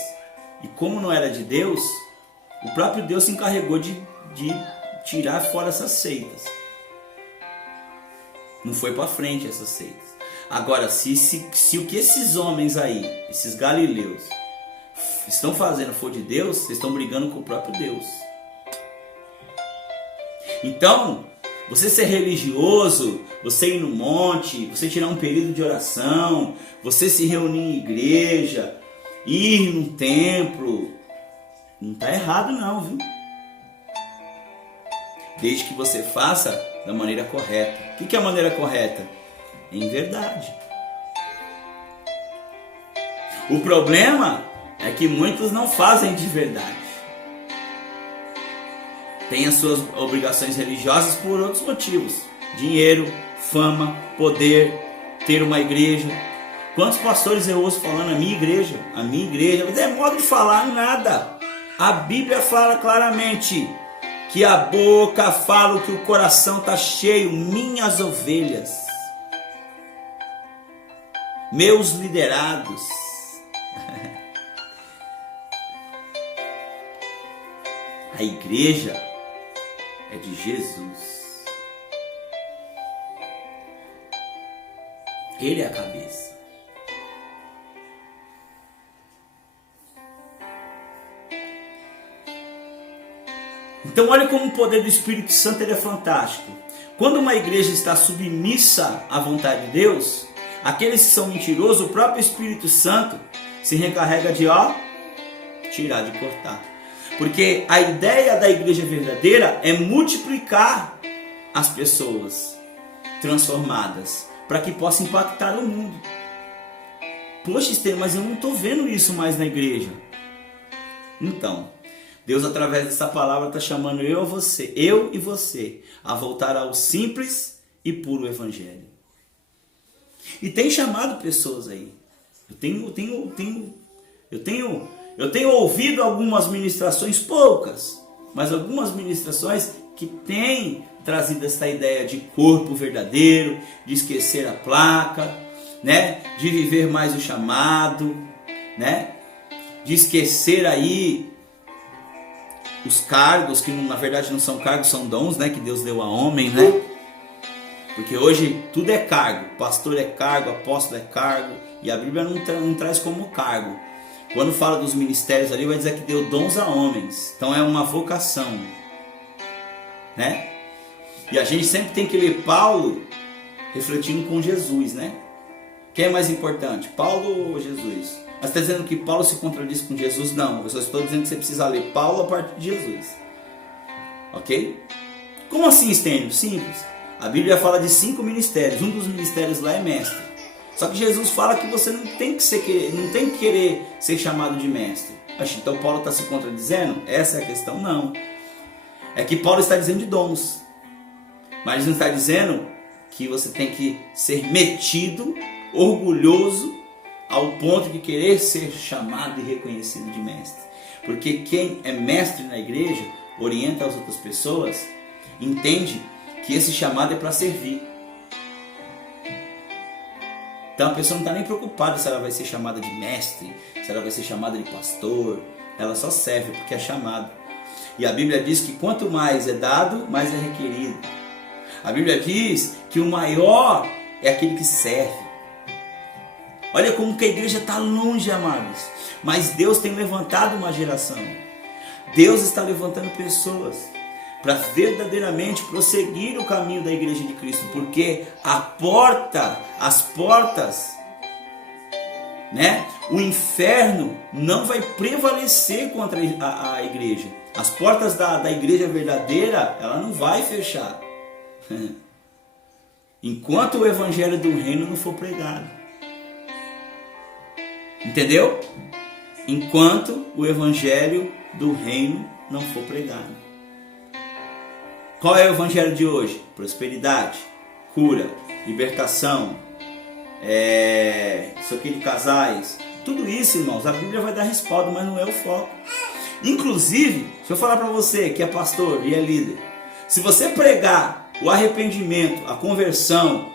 e como não era de Deus, o próprio Deus se encarregou de tirar fora essas seitas. Não foi para frente essas seitas. Agora, se o que esses homens aí, esses galileus, estão fazendo for de Deus, vocês estão brigando com o próprio Deus. Então, você ser religioso, você ir no monte, você tirar um período de oração, você se reunir em igreja, ir num templo, não está errado não, viu? Desde que você faça da maneira correta. O que é a maneira correta? Em verdade. O problema é que muitos não fazem de verdade. Tem as suas obrigações religiosas por outros motivos. Dinheiro, fama, poder, ter uma igreja. Quantos pastores eu ouço falando a minha igreja? Mas é modo de falar nada. A Bíblia fala claramente que a boca fala o que o coração está cheio. Minhas ovelhas, meus liderados. A igreja é de Jesus. Ele é a cabeça. Então olha como o poder do Espírito Santo ele é fantástico. Quando uma igreja está submissa à vontade de Deus, aqueles que são mentirosos, o próprio Espírito Santo se recarrega de tirar, de cortar. Porque a ideia da igreja verdadeira é multiplicar as pessoas transformadas, para que possa impactar o mundo. Poxa, Estênio, mas eu não estou vendo isso mais na igreja. Então, Deus através dessa palavra está chamando eu e você, a voltar ao simples e puro evangelho. E tem chamado pessoas aí. Eu tenho ouvido algumas ministrações, poucas, mas algumas ministrações que têm trazido essa ideia de corpo verdadeiro, de esquecer a placa, né? De viver mais o chamado, né? De esquecer aí os cargos, que na verdade não são cargos, são dons, né? Que Deus deu a homem, né? Porque hoje tudo é cargo, pastor é cargo, apóstolo é cargo, e a Bíblia não traz como cargo. Quando fala dos ministérios ali, vai dizer que deu dons a homens, então é uma vocação, né? E a gente sempre tem que ler Paulo refletindo com Jesus, né? Quem é mais importante, Paulo ou Jesus? Mas está dizendo que Paulo se contradiz com Jesus? Não, eu só estou dizendo que você precisa ler Paulo a partir de Jesus. Ok? Como assim, Estênio? Simples. A Bíblia fala de 5 ministérios. Um dos ministérios lá é mestre. Só que Jesus fala que você não tem que querer ser chamado de mestre. Então Paulo está se contradizendo? Essa é a questão? Não. É que Paulo está dizendo de dons. Mas não está dizendo que você tem que ser metido, orgulhoso, ao ponto de querer ser chamado e reconhecido de mestre. Porque quem é mestre na igreja, orienta as outras pessoas, entende que esse chamado é para servir. Então a pessoa não está nem preocupada se ela vai ser chamada de mestre, se ela vai ser chamada de pastor. Ela só serve porque é chamado. E a Bíblia diz que quanto mais é dado, mais é requerido. A Bíblia diz que o maior é aquele que serve. Olha como que a igreja está longe, amados. Mas Deus tem levantado uma geração. Deus está levantando pessoas para verdadeiramente prosseguir o caminho da igreja de Cristo. Porque as portas, né? O inferno não vai prevalecer contra a igreja. As portas da igreja verdadeira, ela não vai fechar. Enquanto o evangelho do reino não for pregado. Entendeu? Enquanto o evangelho do reino não for pregado. Qual é o evangelho de hoje? Prosperidade, cura, libertação, isso aqui de casais. Tudo isso, irmãos, a Bíblia vai dar respaldo, mas não é o foco. Inclusive, se eu falar para você que é pastor e é líder, se você pregar o arrependimento, a conversão,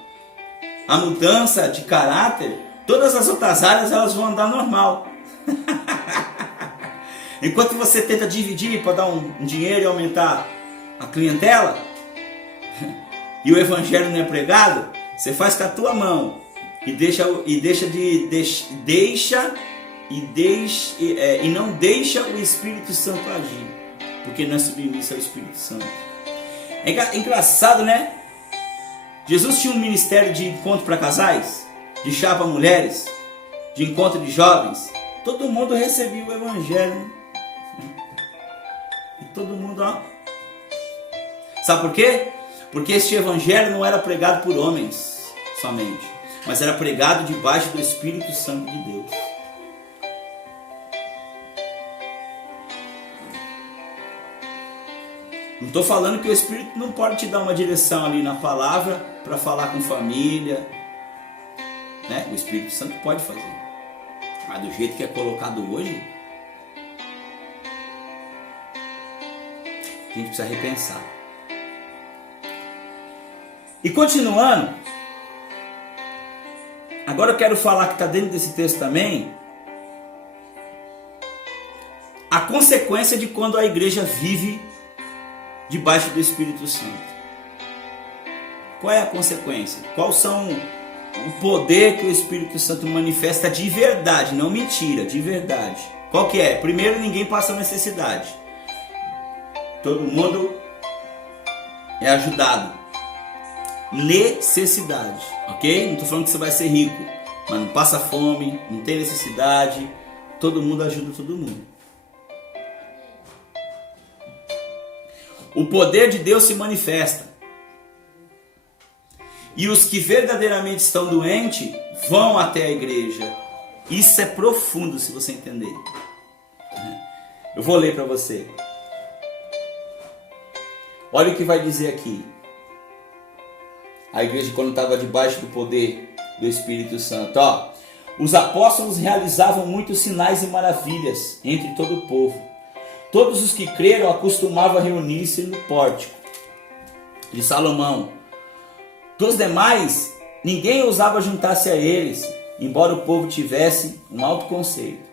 a mudança de caráter, todas as outras áreas elas vão andar normal. Enquanto você tenta dividir para dar um dinheiro e aumentar a clientela, e o evangelho não é pregado, você faz com a tua mão e não deixa o Espírito Santo agir, porque não é submisso ao Espírito Santo. É engraçado, né? Jesus tinha um ministério de encontro para casais, de chá para mulheres, de encontro de jovens. Todo mundo recebia o evangelho. E todo mundo, sabe por quê? Porque este evangelho não era pregado por homens somente, mas era pregado debaixo do Espírito Santo de Deus. Não estou falando que o Espírito não pode te dar uma direção ali na palavra para falar com família, né? O Espírito Santo pode fazer, mas do jeito que é colocado hoje, a gente precisa repensar. E continuando, agora eu quero falar que está dentro desse texto também a consequência de quando a igreja vive debaixo do Espírito Santo. Qual é a consequência? Quais são o poder que o Espírito Santo manifesta de verdade, não mentira, de verdade. Qual que é? Primeiro, ninguém passa necessidade. Todo mundo é ajudado. Necessidade, ok? Não estou falando que você vai ser rico, mas não passa fome, não tem necessidade. Todo mundo ajuda todo mundo. O poder de Deus se manifesta. E os que verdadeiramente estão doentes vão até a igreja. Isso é profundo, se você entender. Eu vou ler para você. Olha o que vai dizer aqui. A igreja, quando estava debaixo do poder do Espírito Santo. Ó, os apóstolos realizavam muitos sinais e maravilhas entre todo o povo. Todos os que creram acostumavam a reunir-se no pórtico de Salomão. Dos demais, ninguém ousava juntar-se a eles, embora o povo tivesse um alto conceito.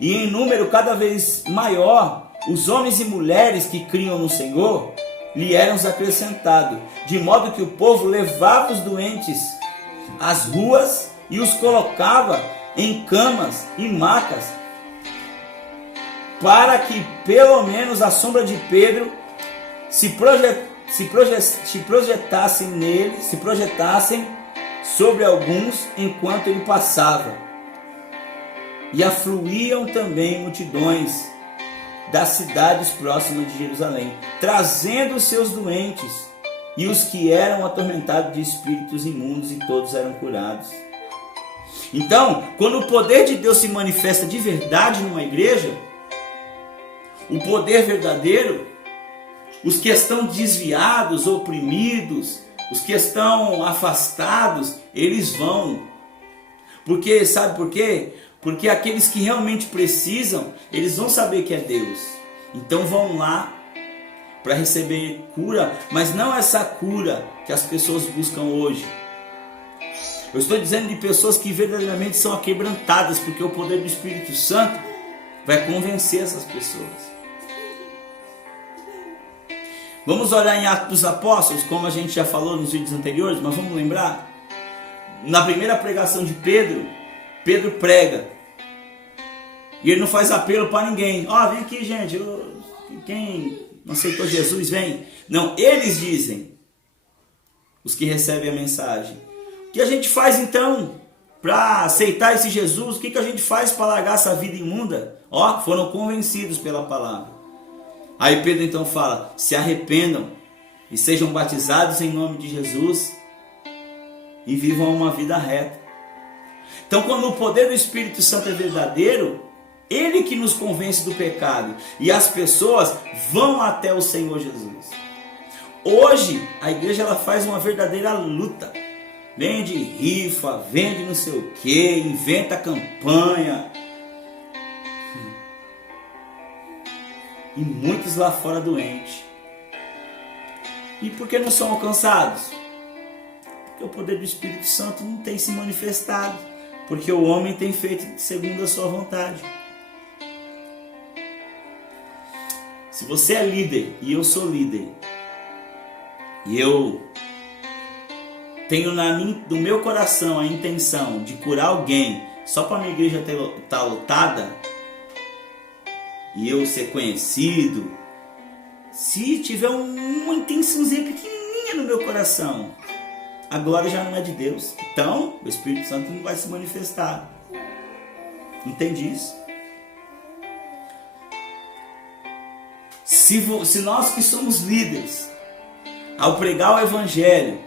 E em número cada vez maior, os homens e mulheres que criam no Senhor lhe eram acrescentados, de modo que o povo levava os doentes às ruas e os colocava em camas e macas, para que pelo menos a sombra de Pedro se projetassem sobre alguns enquanto ele passava. E afluíam também multidões das cidades próximas de Jerusalém, trazendo os seus doentes e os que eram atormentados de espíritos imundos, e todos eram curados. Então, quando o poder de Deus se manifesta de verdade numa igreja, o poder verdadeiro, os que estão desviados, oprimidos, os que estão afastados, eles vão. Porque, sabe por quê? Porque aqueles que realmente precisam, eles vão saber que é Deus. Então vão lá para receber cura, mas não essa cura que as pessoas buscam hoje. Eu estou dizendo de pessoas que verdadeiramente são aquebrantadas, porque o poder do Espírito Santo vai convencer essas pessoas. Vamos olhar em Atos dos Apóstolos, como a gente já falou nos vídeos anteriores, mas vamos lembrar. Na primeira pregação de Pedro, Pedro prega. E ele não faz apelo para ninguém. Vem aqui, gente. Quem não aceitou Jesus, vem. Não, eles dizem. Os que recebem a mensagem. O que a gente faz então para aceitar esse Jesus? O que a gente faz para largar essa vida imunda? Foram convencidos pela palavra. Aí Pedro então fala: se arrependam e sejam batizados em nome de Jesus e vivam uma vida reta. Então, quando o poder do Espírito Santo é verdadeiro, ele que nos convence do pecado, e as pessoas vão até o Senhor Jesus. Hoje a igreja ela faz uma verdadeira luta. Vende rifa, vende não sei o que, inventa campanha. E muitos lá fora doentes. E por que não são alcançados? Porque o poder do Espírito Santo não tem se manifestado. Porque o homem tem feito segundo a sua vontade. Se você é líder, e eu sou líder, e eu tenho no meu coração a intenção de curar alguém só para a minha igreja estar lotada, e eu ser conhecido, se tiver uma intençãozinha pequenininha no meu coração, a glória já não é de Deus. Então, o Espírito Santo não vai se manifestar. Entende isso? Se nós que somos líderes, ao pregar o Evangelho,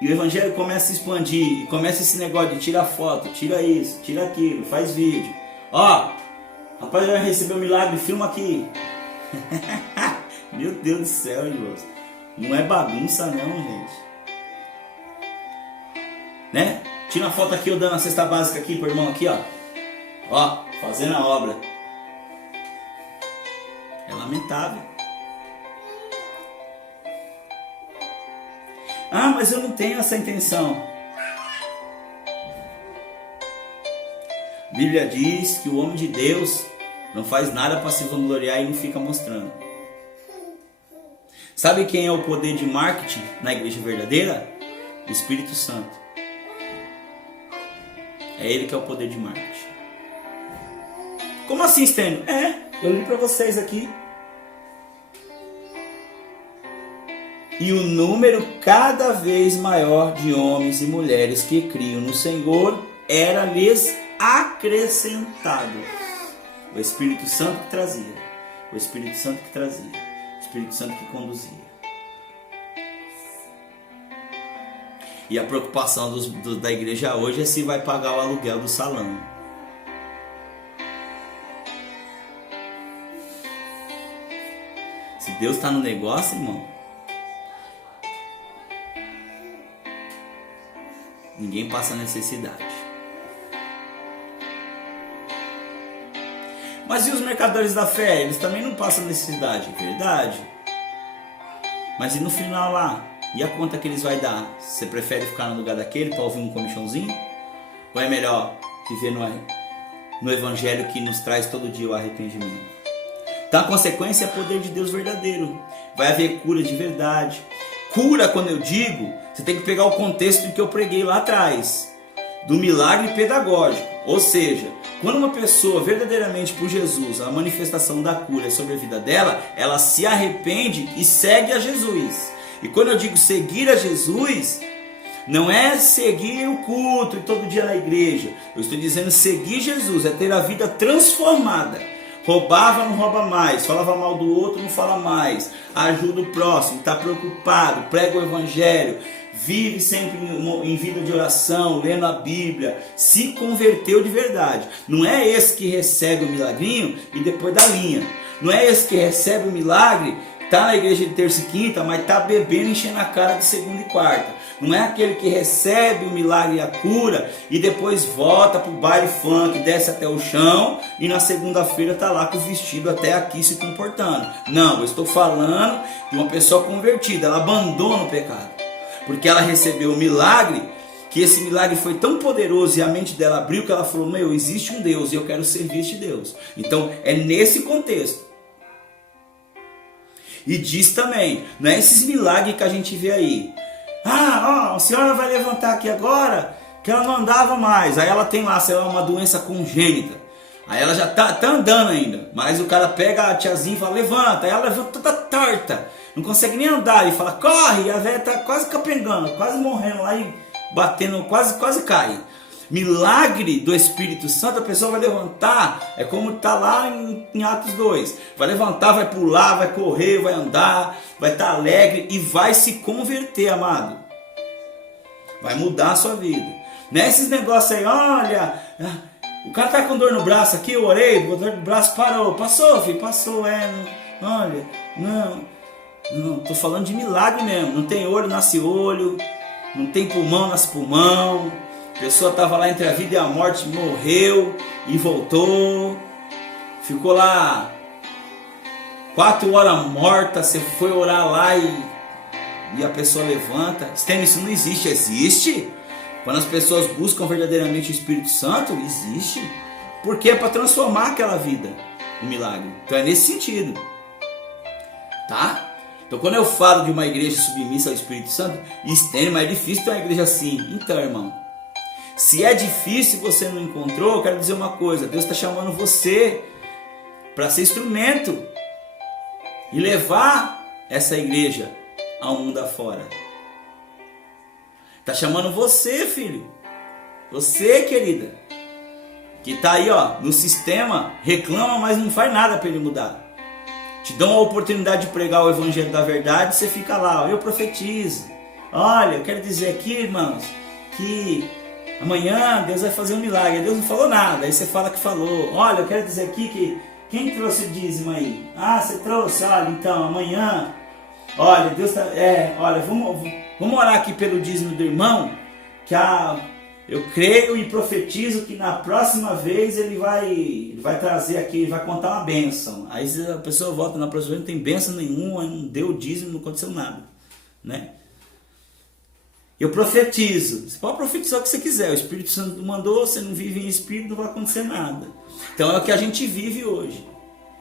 e o Evangelho começa a expandir, e começa esse negócio de tirar foto, tira isso, tira aquilo, faz vídeo. Rapaz, vai receber um milagre, filma aqui. Meu Deus do céu, irmãos. Não é bagunça não, gente. Né? Tira uma foto aqui, eu dando a cesta básica aqui pro irmão aqui, fazendo a obra. É lamentável. Mas eu não tenho essa intenção. A Bíblia diz que o homem de Deus não faz nada para se vangloriar e não fica mostrando. Sabe quem é o poder de marketing na igreja verdadeira? Espírito Santo. É ele que é o poder de marketing. Como assim, Stênio? Eu li para vocês aqui. E o número cada vez maior de homens e mulheres que criam no Senhor era-lhes acrescentado. O Espírito Santo que trazia. O Espírito Santo que trazia. O Espírito Santo que conduzia. E a preocupação da igreja hoje é se vai pagar o aluguel do salão. Se Deus está no negócio, irmão, ninguém passa necessidade. Mas e os mercadores da fé? Eles também não passam necessidade, é verdade? Mas e no final lá? E a conta que eles vão dar? Você prefere ficar no lugar daquele para ouvir um comichãozinho? Ou é melhor viver no evangelho que nos traz todo dia o arrependimento? Então a consequência é o poder de Deus verdadeiro. Vai haver cura de verdade. Cura, quando eu digo, você tem que pegar o contexto do que eu preguei lá atrás. Do milagre pedagógico. Ou seja, quando uma pessoa verdadeiramente por Jesus, a manifestação da cura é sobre a vida dela, ela se arrepende e segue a Jesus. E quando eu digo seguir a Jesus, não é seguir o culto e todo dia na igreja. Eu estou dizendo seguir Jesus, é ter a vida transformada. Roubava, não rouba mais. Falava mal do outro, não fala mais. Ajuda o próximo, está preocupado, prega o evangelho, vive sempre em vida de oração, lendo a Bíblia, se converteu de verdade. Não é esse que recebe o milagrinho e depois dá linha. Não é esse que recebe o milagre, está na igreja de terça e quinta, mas está bebendo e enchendo a cara de segunda e quarta. Não é aquele que recebe o milagre e a cura e depois volta para o baile funk, desce até o chão e na segunda-feira está lá com o vestido até aqui se comportando. Não, eu estou falando de uma pessoa convertida, ela abandona o pecado. Porque ela recebeu o milagre, que esse milagre foi tão poderoso e a mente dela abriu que ela falou, meu, existe um Deus e eu quero servir este Deus. Então é nesse contexto. E diz também, não é esses milagres que a gente vê aí. A senhora vai levantar aqui agora, que ela não andava mais. Aí ela tem lá, sei lá, uma doença congênita. Aí ela já tá andando ainda. Mas o cara pega a tiazinha e fala, levanta. Aí ela levanta toda torta. Não consegue nem andar. E fala, corre. E a velha tá quase capengando, quase morrendo lá e batendo, quase cai. Milagre do Espírito Santo, a pessoa vai levantar, é como está lá em Atos 2. Vai levantar, vai pular, vai correr, vai andar, vai estar alegre e vai se converter, amado. Vai mudar a sua vida. Não é esses negócios aí, olha, o cara tá com dor no braço aqui, eu orei, o dor no braço parou. Passou, filho, passou, olha, não, tô falando de milagre mesmo. Não tem olho, nasce olho, não tem pulmão, nasce pulmão. A pessoa estava lá entre a vida e a morte, morreu e voltou, ficou lá 4 horas morta, você foi orar lá e a pessoa levanta. Stênio, isso não existe. Existe. Quando as pessoas buscam verdadeiramente o Espírito Santo, existe. Porque é para transformar aquela vida, o milagre. Então é nesse sentido. Tá? Então quando eu falo de uma igreja submissa ao Espírito Santo, Stênio, mas é difícil ter uma igreja assim. Então, irmão, se é difícil e você não encontrou, eu quero dizer uma coisa. Deus está chamando você para ser instrumento e levar essa igreja ao mundo afora. Está chamando você, filho. Você, querida, que está aí no sistema, reclama, mas não faz nada para ele mudar. Te dão a oportunidade de pregar o evangelho da verdade, você fica lá, eu profetizo. Olha, eu quero dizer aqui, irmãos, que amanhã Deus vai fazer um milagre. Deus não falou nada, aí você fala que falou. Olha, eu quero dizer aqui que quem trouxe o dízimo aí? Você trouxe, olha, então amanhã, olha, Deus tá, olha, vamos orar aqui pelo dízimo do irmão, que eu creio e profetizo que na próxima vez ele vai trazer aqui, ele vai contar uma bênção. Aí a pessoa volta na próxima vez, não tem bênção nenhuma, não deu o dízimo, não aconteceu nada, né? Eu profetizo. Você pode profetizar o que você quiser. O Espírito Santo mandou, você não vive em espírito, não vai acontecer nada. Então é o que a gente vive hoje.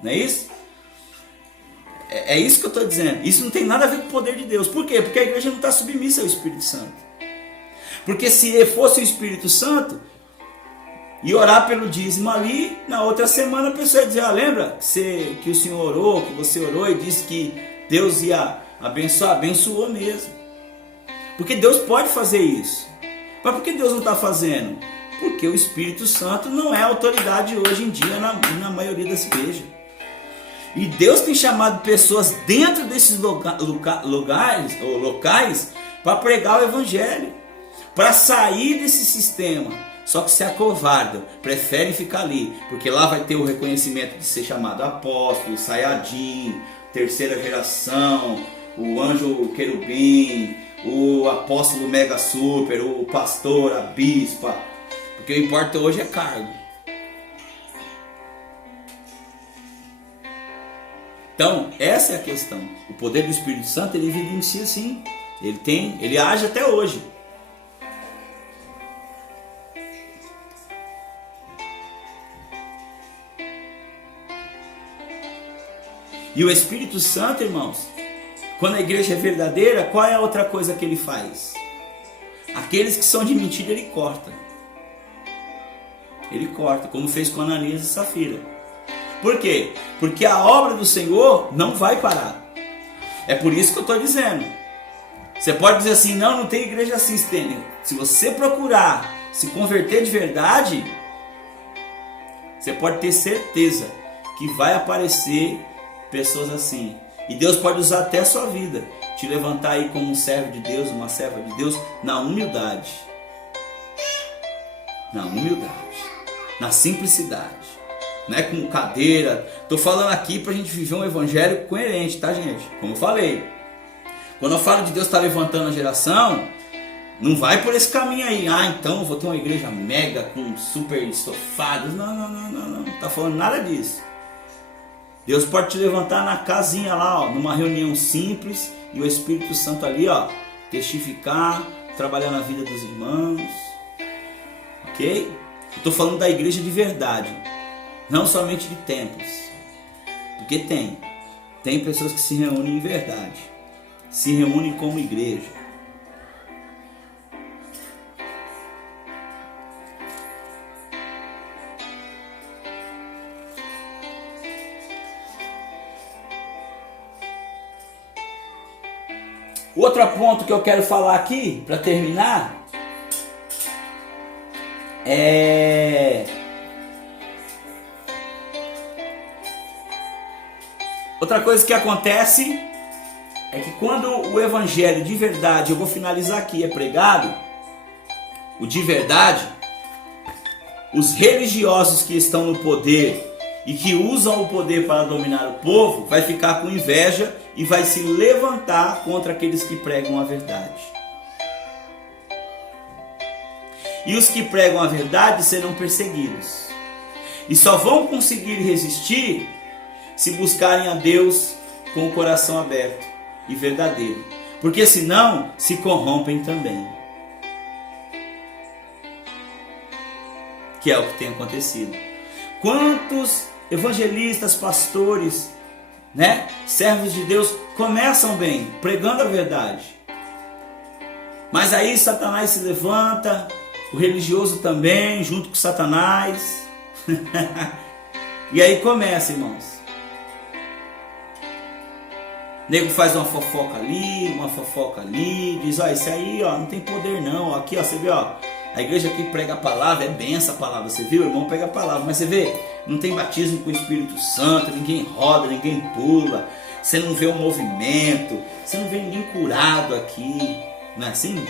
Não é isso? É isso que eu estou dizendo. Isso não tem nada a ver com o poder de Deus. Por quê? Porque a igreja não está submissa ao Espírito Santo. Porque se fosse o Espírito Santo, e orar pelo dízimo ali, na outra semana a pessoa ia dizer, lembra que o Senhor orou, que você orou e disse que Deus ia abençoar? Abençoou mesmo. Porque Deus pode fazer isso. Mas por que Deus não está fazendo? Porque o Espírito Santo não é autoridade hoje em dia na maioria das igrejas. E Deus tem chamado pessoas dentro desses locais para pregar o Evangelho, para sair desse sistema. Só que se acovardam, preferem ficar ali, porque lá vai ter o reconhecimento de ser chamado apóstolo, saiadim, terceira geração, o anjo querubim, o apóstolo mega super, o pastor, a bispa, porque o que importa hoje é cargo. Então, essa é a questão. O poder do Espírito Santo, ele evidencia sim. Ele age até hoje. E o Espírito Santo, irmãos, quando a igreja é verdadeira, qual é a outra coisa que ele faz? Aqueles que são de mentira, ele corta. Ele corta, como fez com Ananias e Safira. Por quê? Porque a obra do Senhor não vai parar. É por isso que eu estou dizendo. Você pode dizer assim, não tem igreja assim, Stênio. Se você procurar se converter de verdade, você pode ter certeza que vai aparecer pessoas assim. E Deus pode usar até a sua vida, te levantar aí como um servo de Deus, uma serva de Deus, na humildade. Na humildade. Na simplicidade. Não é com cadeira. Estou falando aqui para a gente viver um evangelho coerente, tá, gente? Como eu falei. Quando eu falo de Deus estar levantando a geração, não vai por esse caminho aí. Então eu vou ter uma igreja mega com super estofados. Não está falando nada disso. Deus pode te levantar na casinha lá, numa reunião simples, e o Espírito Santo ali, testificar, trabalhar na vida dos irmãos. Ok? Estou falando da igreja de verdade, não somente de templos. Porque tem pessoas que se reúnem em verdade, se reúnem como igreja. Outro ponto que eu quero falar aqui, para terminar, outra coisa que acontece é que quando o evangelho de verdade, eu vou finalizar aqui, é pregado, o de verdade, os religiosos que estão no poder e que usam o poder para dominar o povo, vai ficar com inveja e vai se levantar contra aqueles que pregam a verdade. E os que pregam a verdade serão perseguidos. E só vão conseguir resistir se buscarem a Deus com o coração aberto e verdadeiro. Porque senão se corrompem também. Que é o que tem acontecido. Quantos evangelistas, pastores, servos de Deus começam bem, pregando a verdade. Mas aí Satanás se levanta, o religioso também, junto com Satanás. E aí começa, irmãos. O nego faz uma fofoca ali, diz, isso aí, não tem poder não. Aqui, você vê, a igreja aqui prega a palavra, é benção a palavra. Você viu? O irmão pega a palavra, mas você vê, não tem batismo com o Espírito Santo, ninguém roda, ninguém pula. Você não vê o movimento, você não vê ninguém curado aqui. Não é assim?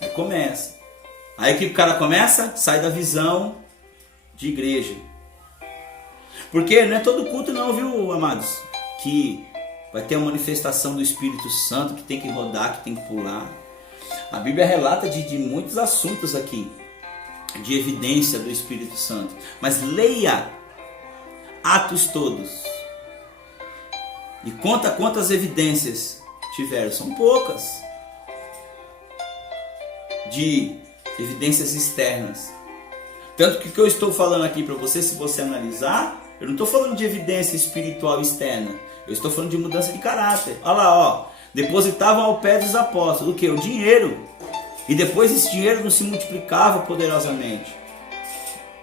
Aí começa. Aí o que o cara começa? Sai da visão de igreja. Porque não é todo culto não, viu, amados? Que vai ter uma manifestação do Espírito Santo, que tem que rodar, que tem que pular. A Bíblia relata de muitos assuntos aqui, de evidência do Espírito Santo. Mas leia Atos todos. E conta quantas evidências tiveram. São poucas. De evidências externas. Tanto que o que eu estou falando aqui para você, se você analisar, eu não estou falando de evidência espiritual externa. Eu estou falando de mudança de caráter. Olha lá, ó. Depositavam ao pé dos apóstolos o que? O dinheiro. E depois esse dinheiro não se multiplicava poderosamente,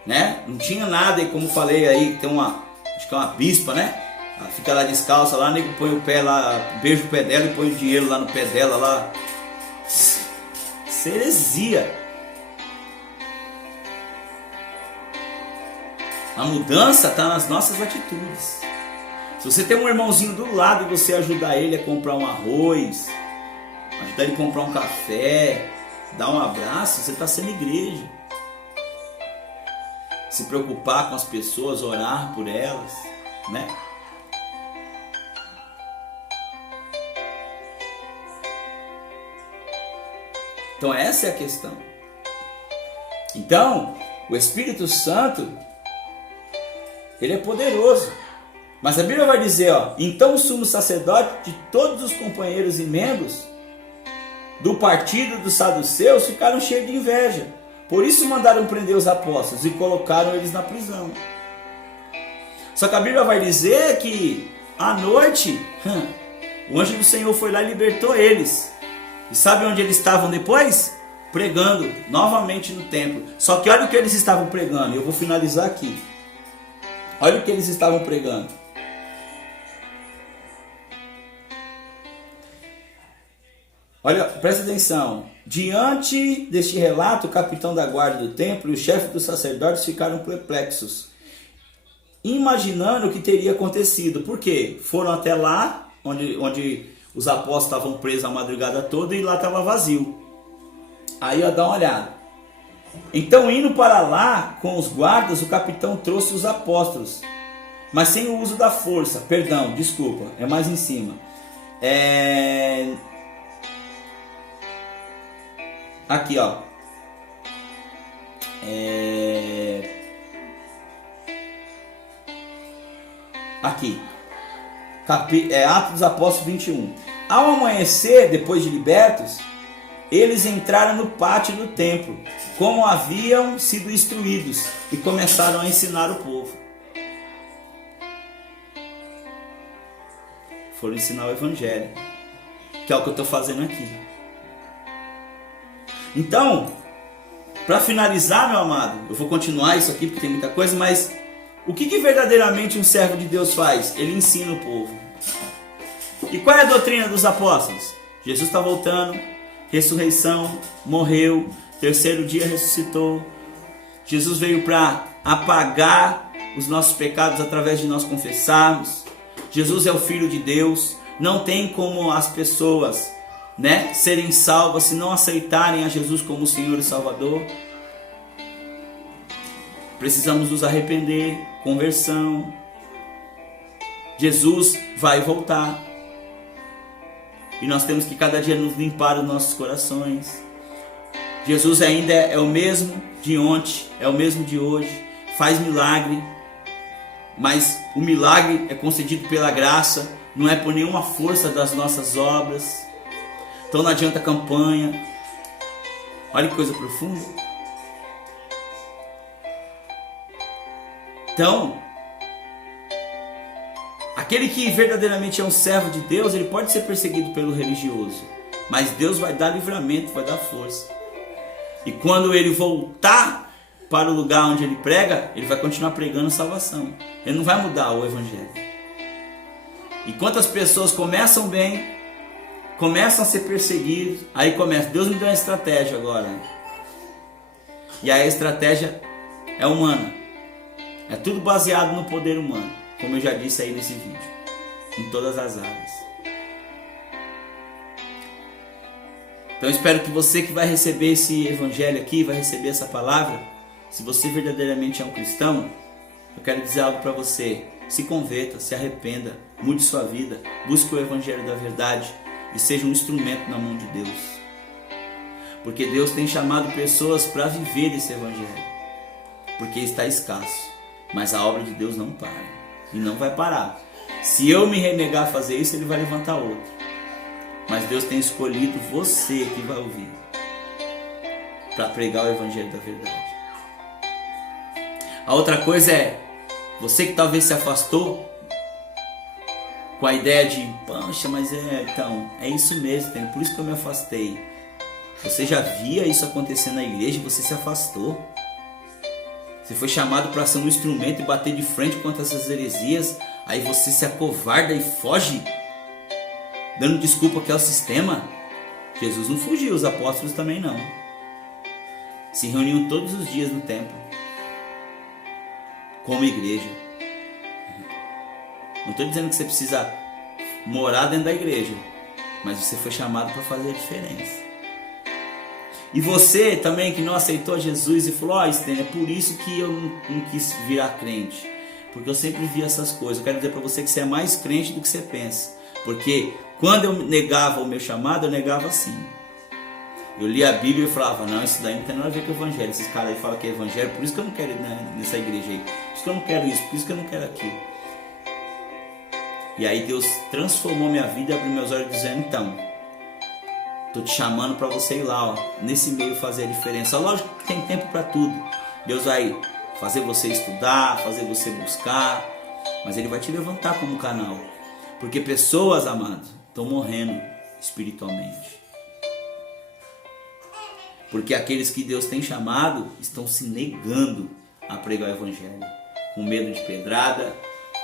né? Não tinha nada, e como falei aí, tem uma, acho que é uma bispa, né? Ela fica lá descalça, lá, nego põe o pé lá, beija o pé dela e põe o dinheiro lá no pé dela, lá. Isso é heresia. A mudança está nas nossas atitudes. Se você tem um irmãozinho do lado e você ajudar ele a comprar um arroz, ajudar ele a comprar um café, dar um abraço, você está sendo igreja. Se preocupar com as pessoas, orar por elas, né? Então essa é a questão. Então, o Espírito Santo, ele é poderoso. Mas a Bíblia vai dizer, ó, então o sumo sacerdote de todos os companheiros e membros do partido dos saduceus ficaram cheios de inveja. Por isso mandaram prender os apóstolos e colocaram eles na prisão. Só que a Bíblia vai dizer que à noite o anjo do Senhor foi lá e libertou eles. E sabe onde eles estavam depois? Pregando novamente no templo. Só que olha o que eles estavam pregando. Eu vou finalizar aqui. Olha o que eles estavam pregando. Olha, presta atenção. Diante deste relato, o capitão da guarda do templo e o chefe dos sacerdotes ficaram perplexos, imaginando o que teria acontecido. Por quê? Foram até lá, onde os apóstolos estavam presos a madrugada toda, e lá estava vazio. Aí, ó, dá uma olhada. Então, indo para lá com os guardas, o capitão trouxe os apóstolos, mas sem o uso da força. Perdão, desculpa, é mais em cima. Aqui, ó. Aqui. Atos dos Apóstolos 21. Ao amanhecer, depois de libertos, eles entraram no pátio do templo, como haviam sido instruídos, e começaram a ensinar o povo. Foram ensinar o evangelho, que é o que eu estou fazendo aqui. Então, para finalizar, meu amado, eu vou continuar isso aqui porque tem muita coisa, mas o que verdadeiramente um servo de Deus faz? Ele ensina o povo. E qual é a doutrina dos apóstolos? Jesus está voltando, ressurreição, morreu, terceiro dia ressuscitou. Jesus veio para apagar os nossos pecados através de nós confessarmos. Jesus é o Filho de Deus. Não tem como as pessoas, né, serem salvas se não aceitarem a Jesus como Senhor e Salvador. Precisamos nos arrepender, conversão. Jesus vai voltar e nós temos que cada dia nos limpar os nossos corações. Jesus ainda é o mesmo de ontem, é o mesmo de hoje, faz milagre, mas o milagre é concedido pela graça, não é por nenhuma força das nossas obras. Então não adianta campanha. Olha que coisa profunda. Então, aquele que verdadeiramente é um servo de Deus, ele pode ser perseguido pelo religioso, mas Deus vai dar livramento, vai dar força. E quando ele voltar para o lugar onde ele prega, ele vai continuar pregando salvação. Ele não vai mudar o evangelho. E quantas pessoas começam bem, começam a ser perseguidos, aí começa, Deus me deu uma estratégia agora. E aí a estratégia é humana. É tudo baseado no poder humano, como eu já disse aí nesse vídeo, em todas as áreas. Então eu espero que você que vai receber esse evangelho aqui, vai receber essa palavra, se você verdadeiramente é um cristão, eu quero dizer algo para você. Se converta, se arrependa, mude sua vida, busque o evangelho da verdade e seja um instrumento na mão de Deus. Porque Deus tem chamado pessoas para viver esse evangelho, porque está escasso, mas a obra de Deus não para e não vai parar. Se eu me renegar a fazer isso, Ele vai levantar outro. Mas Deus tem escolhido você que vai ouvir para pregar o evangelho da verdade. A outra coisa é, você que talvez se afastou, com a ideia de, poxa, mas então, é isso mesmo, por isso que eu me afastei. Você já via isso acontecer na igreja e você se afastou. Você foi chamado para ser um instrumento e bater de frente contra essas heresias, aí você se acovarda e foge, dando desculpa que é o sistema. Jesus não fugiu, os apóstolos também não. Se reuniam todos os dias no templo, como igreja. Não estou dizendo que você precisa morar dentro da igreja, mas você foi chamado para fazer a diferença. E você também que não aceitou Jesus e falou, Estênio, é por isso que eu não quis virar crente, porque eu sempre vi essas coisas. Eu quero dizer para você que você é mais crente do que você pensa, porque quando eu negava o meu chamado, eu negava assim. Eu lia a Bíblia e falava, não, isso daí não tem nada a ver com o evangelho. Esses caras aí falam que é evangelho, por isso que eu não quero ir nessa igreja aí, por isso que eu não quero isso, por isso que eu não quero aquilo. E aí Deus transformou minha vida e abriu meus olhos dizendo, então, estou te chamando para você ir lá, nesse meio fazer a diferença. Lógico que tem tempo para tudo. Deus vai fazer você estudar, fazer você buscar, mas Ele vai te levantar como canal. Porque pessoas, amados, estão morrendo espiritualmente. Porque aqueles que Deus tem chamado estão se negando a pregar o evangelho, com medo de pedrada,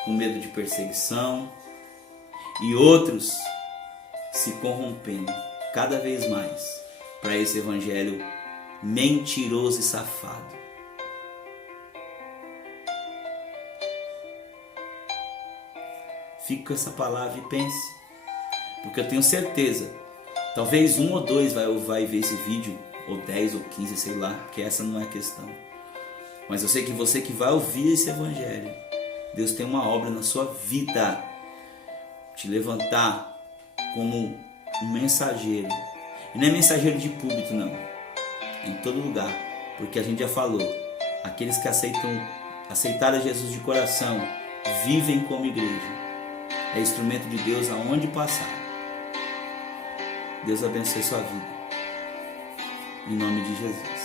com medo de perseguição, e outros se corrompendo cada vez mais para esse evangelho mentiroso e safado. Fique com essa palavra e pense, porque eu tenho certeza, talvez 1 ou 2 vai ver esse vídeo, ou 10 ou 15, sei lá, que essa não é a questão. Mas eu sei que você que vai ouvir esse evangelho, Deus tem uma obra na sua vida, te levantar como um mensageiro. E não é mensageiro de púlpito, não, é em todo lugar, porque a gente já falou, aqueles que aceitaram Jesus de coração, vivem como igreja, é instrumento de Deus aonde passar. Deus abençoe sua vida, em nome de Jesus.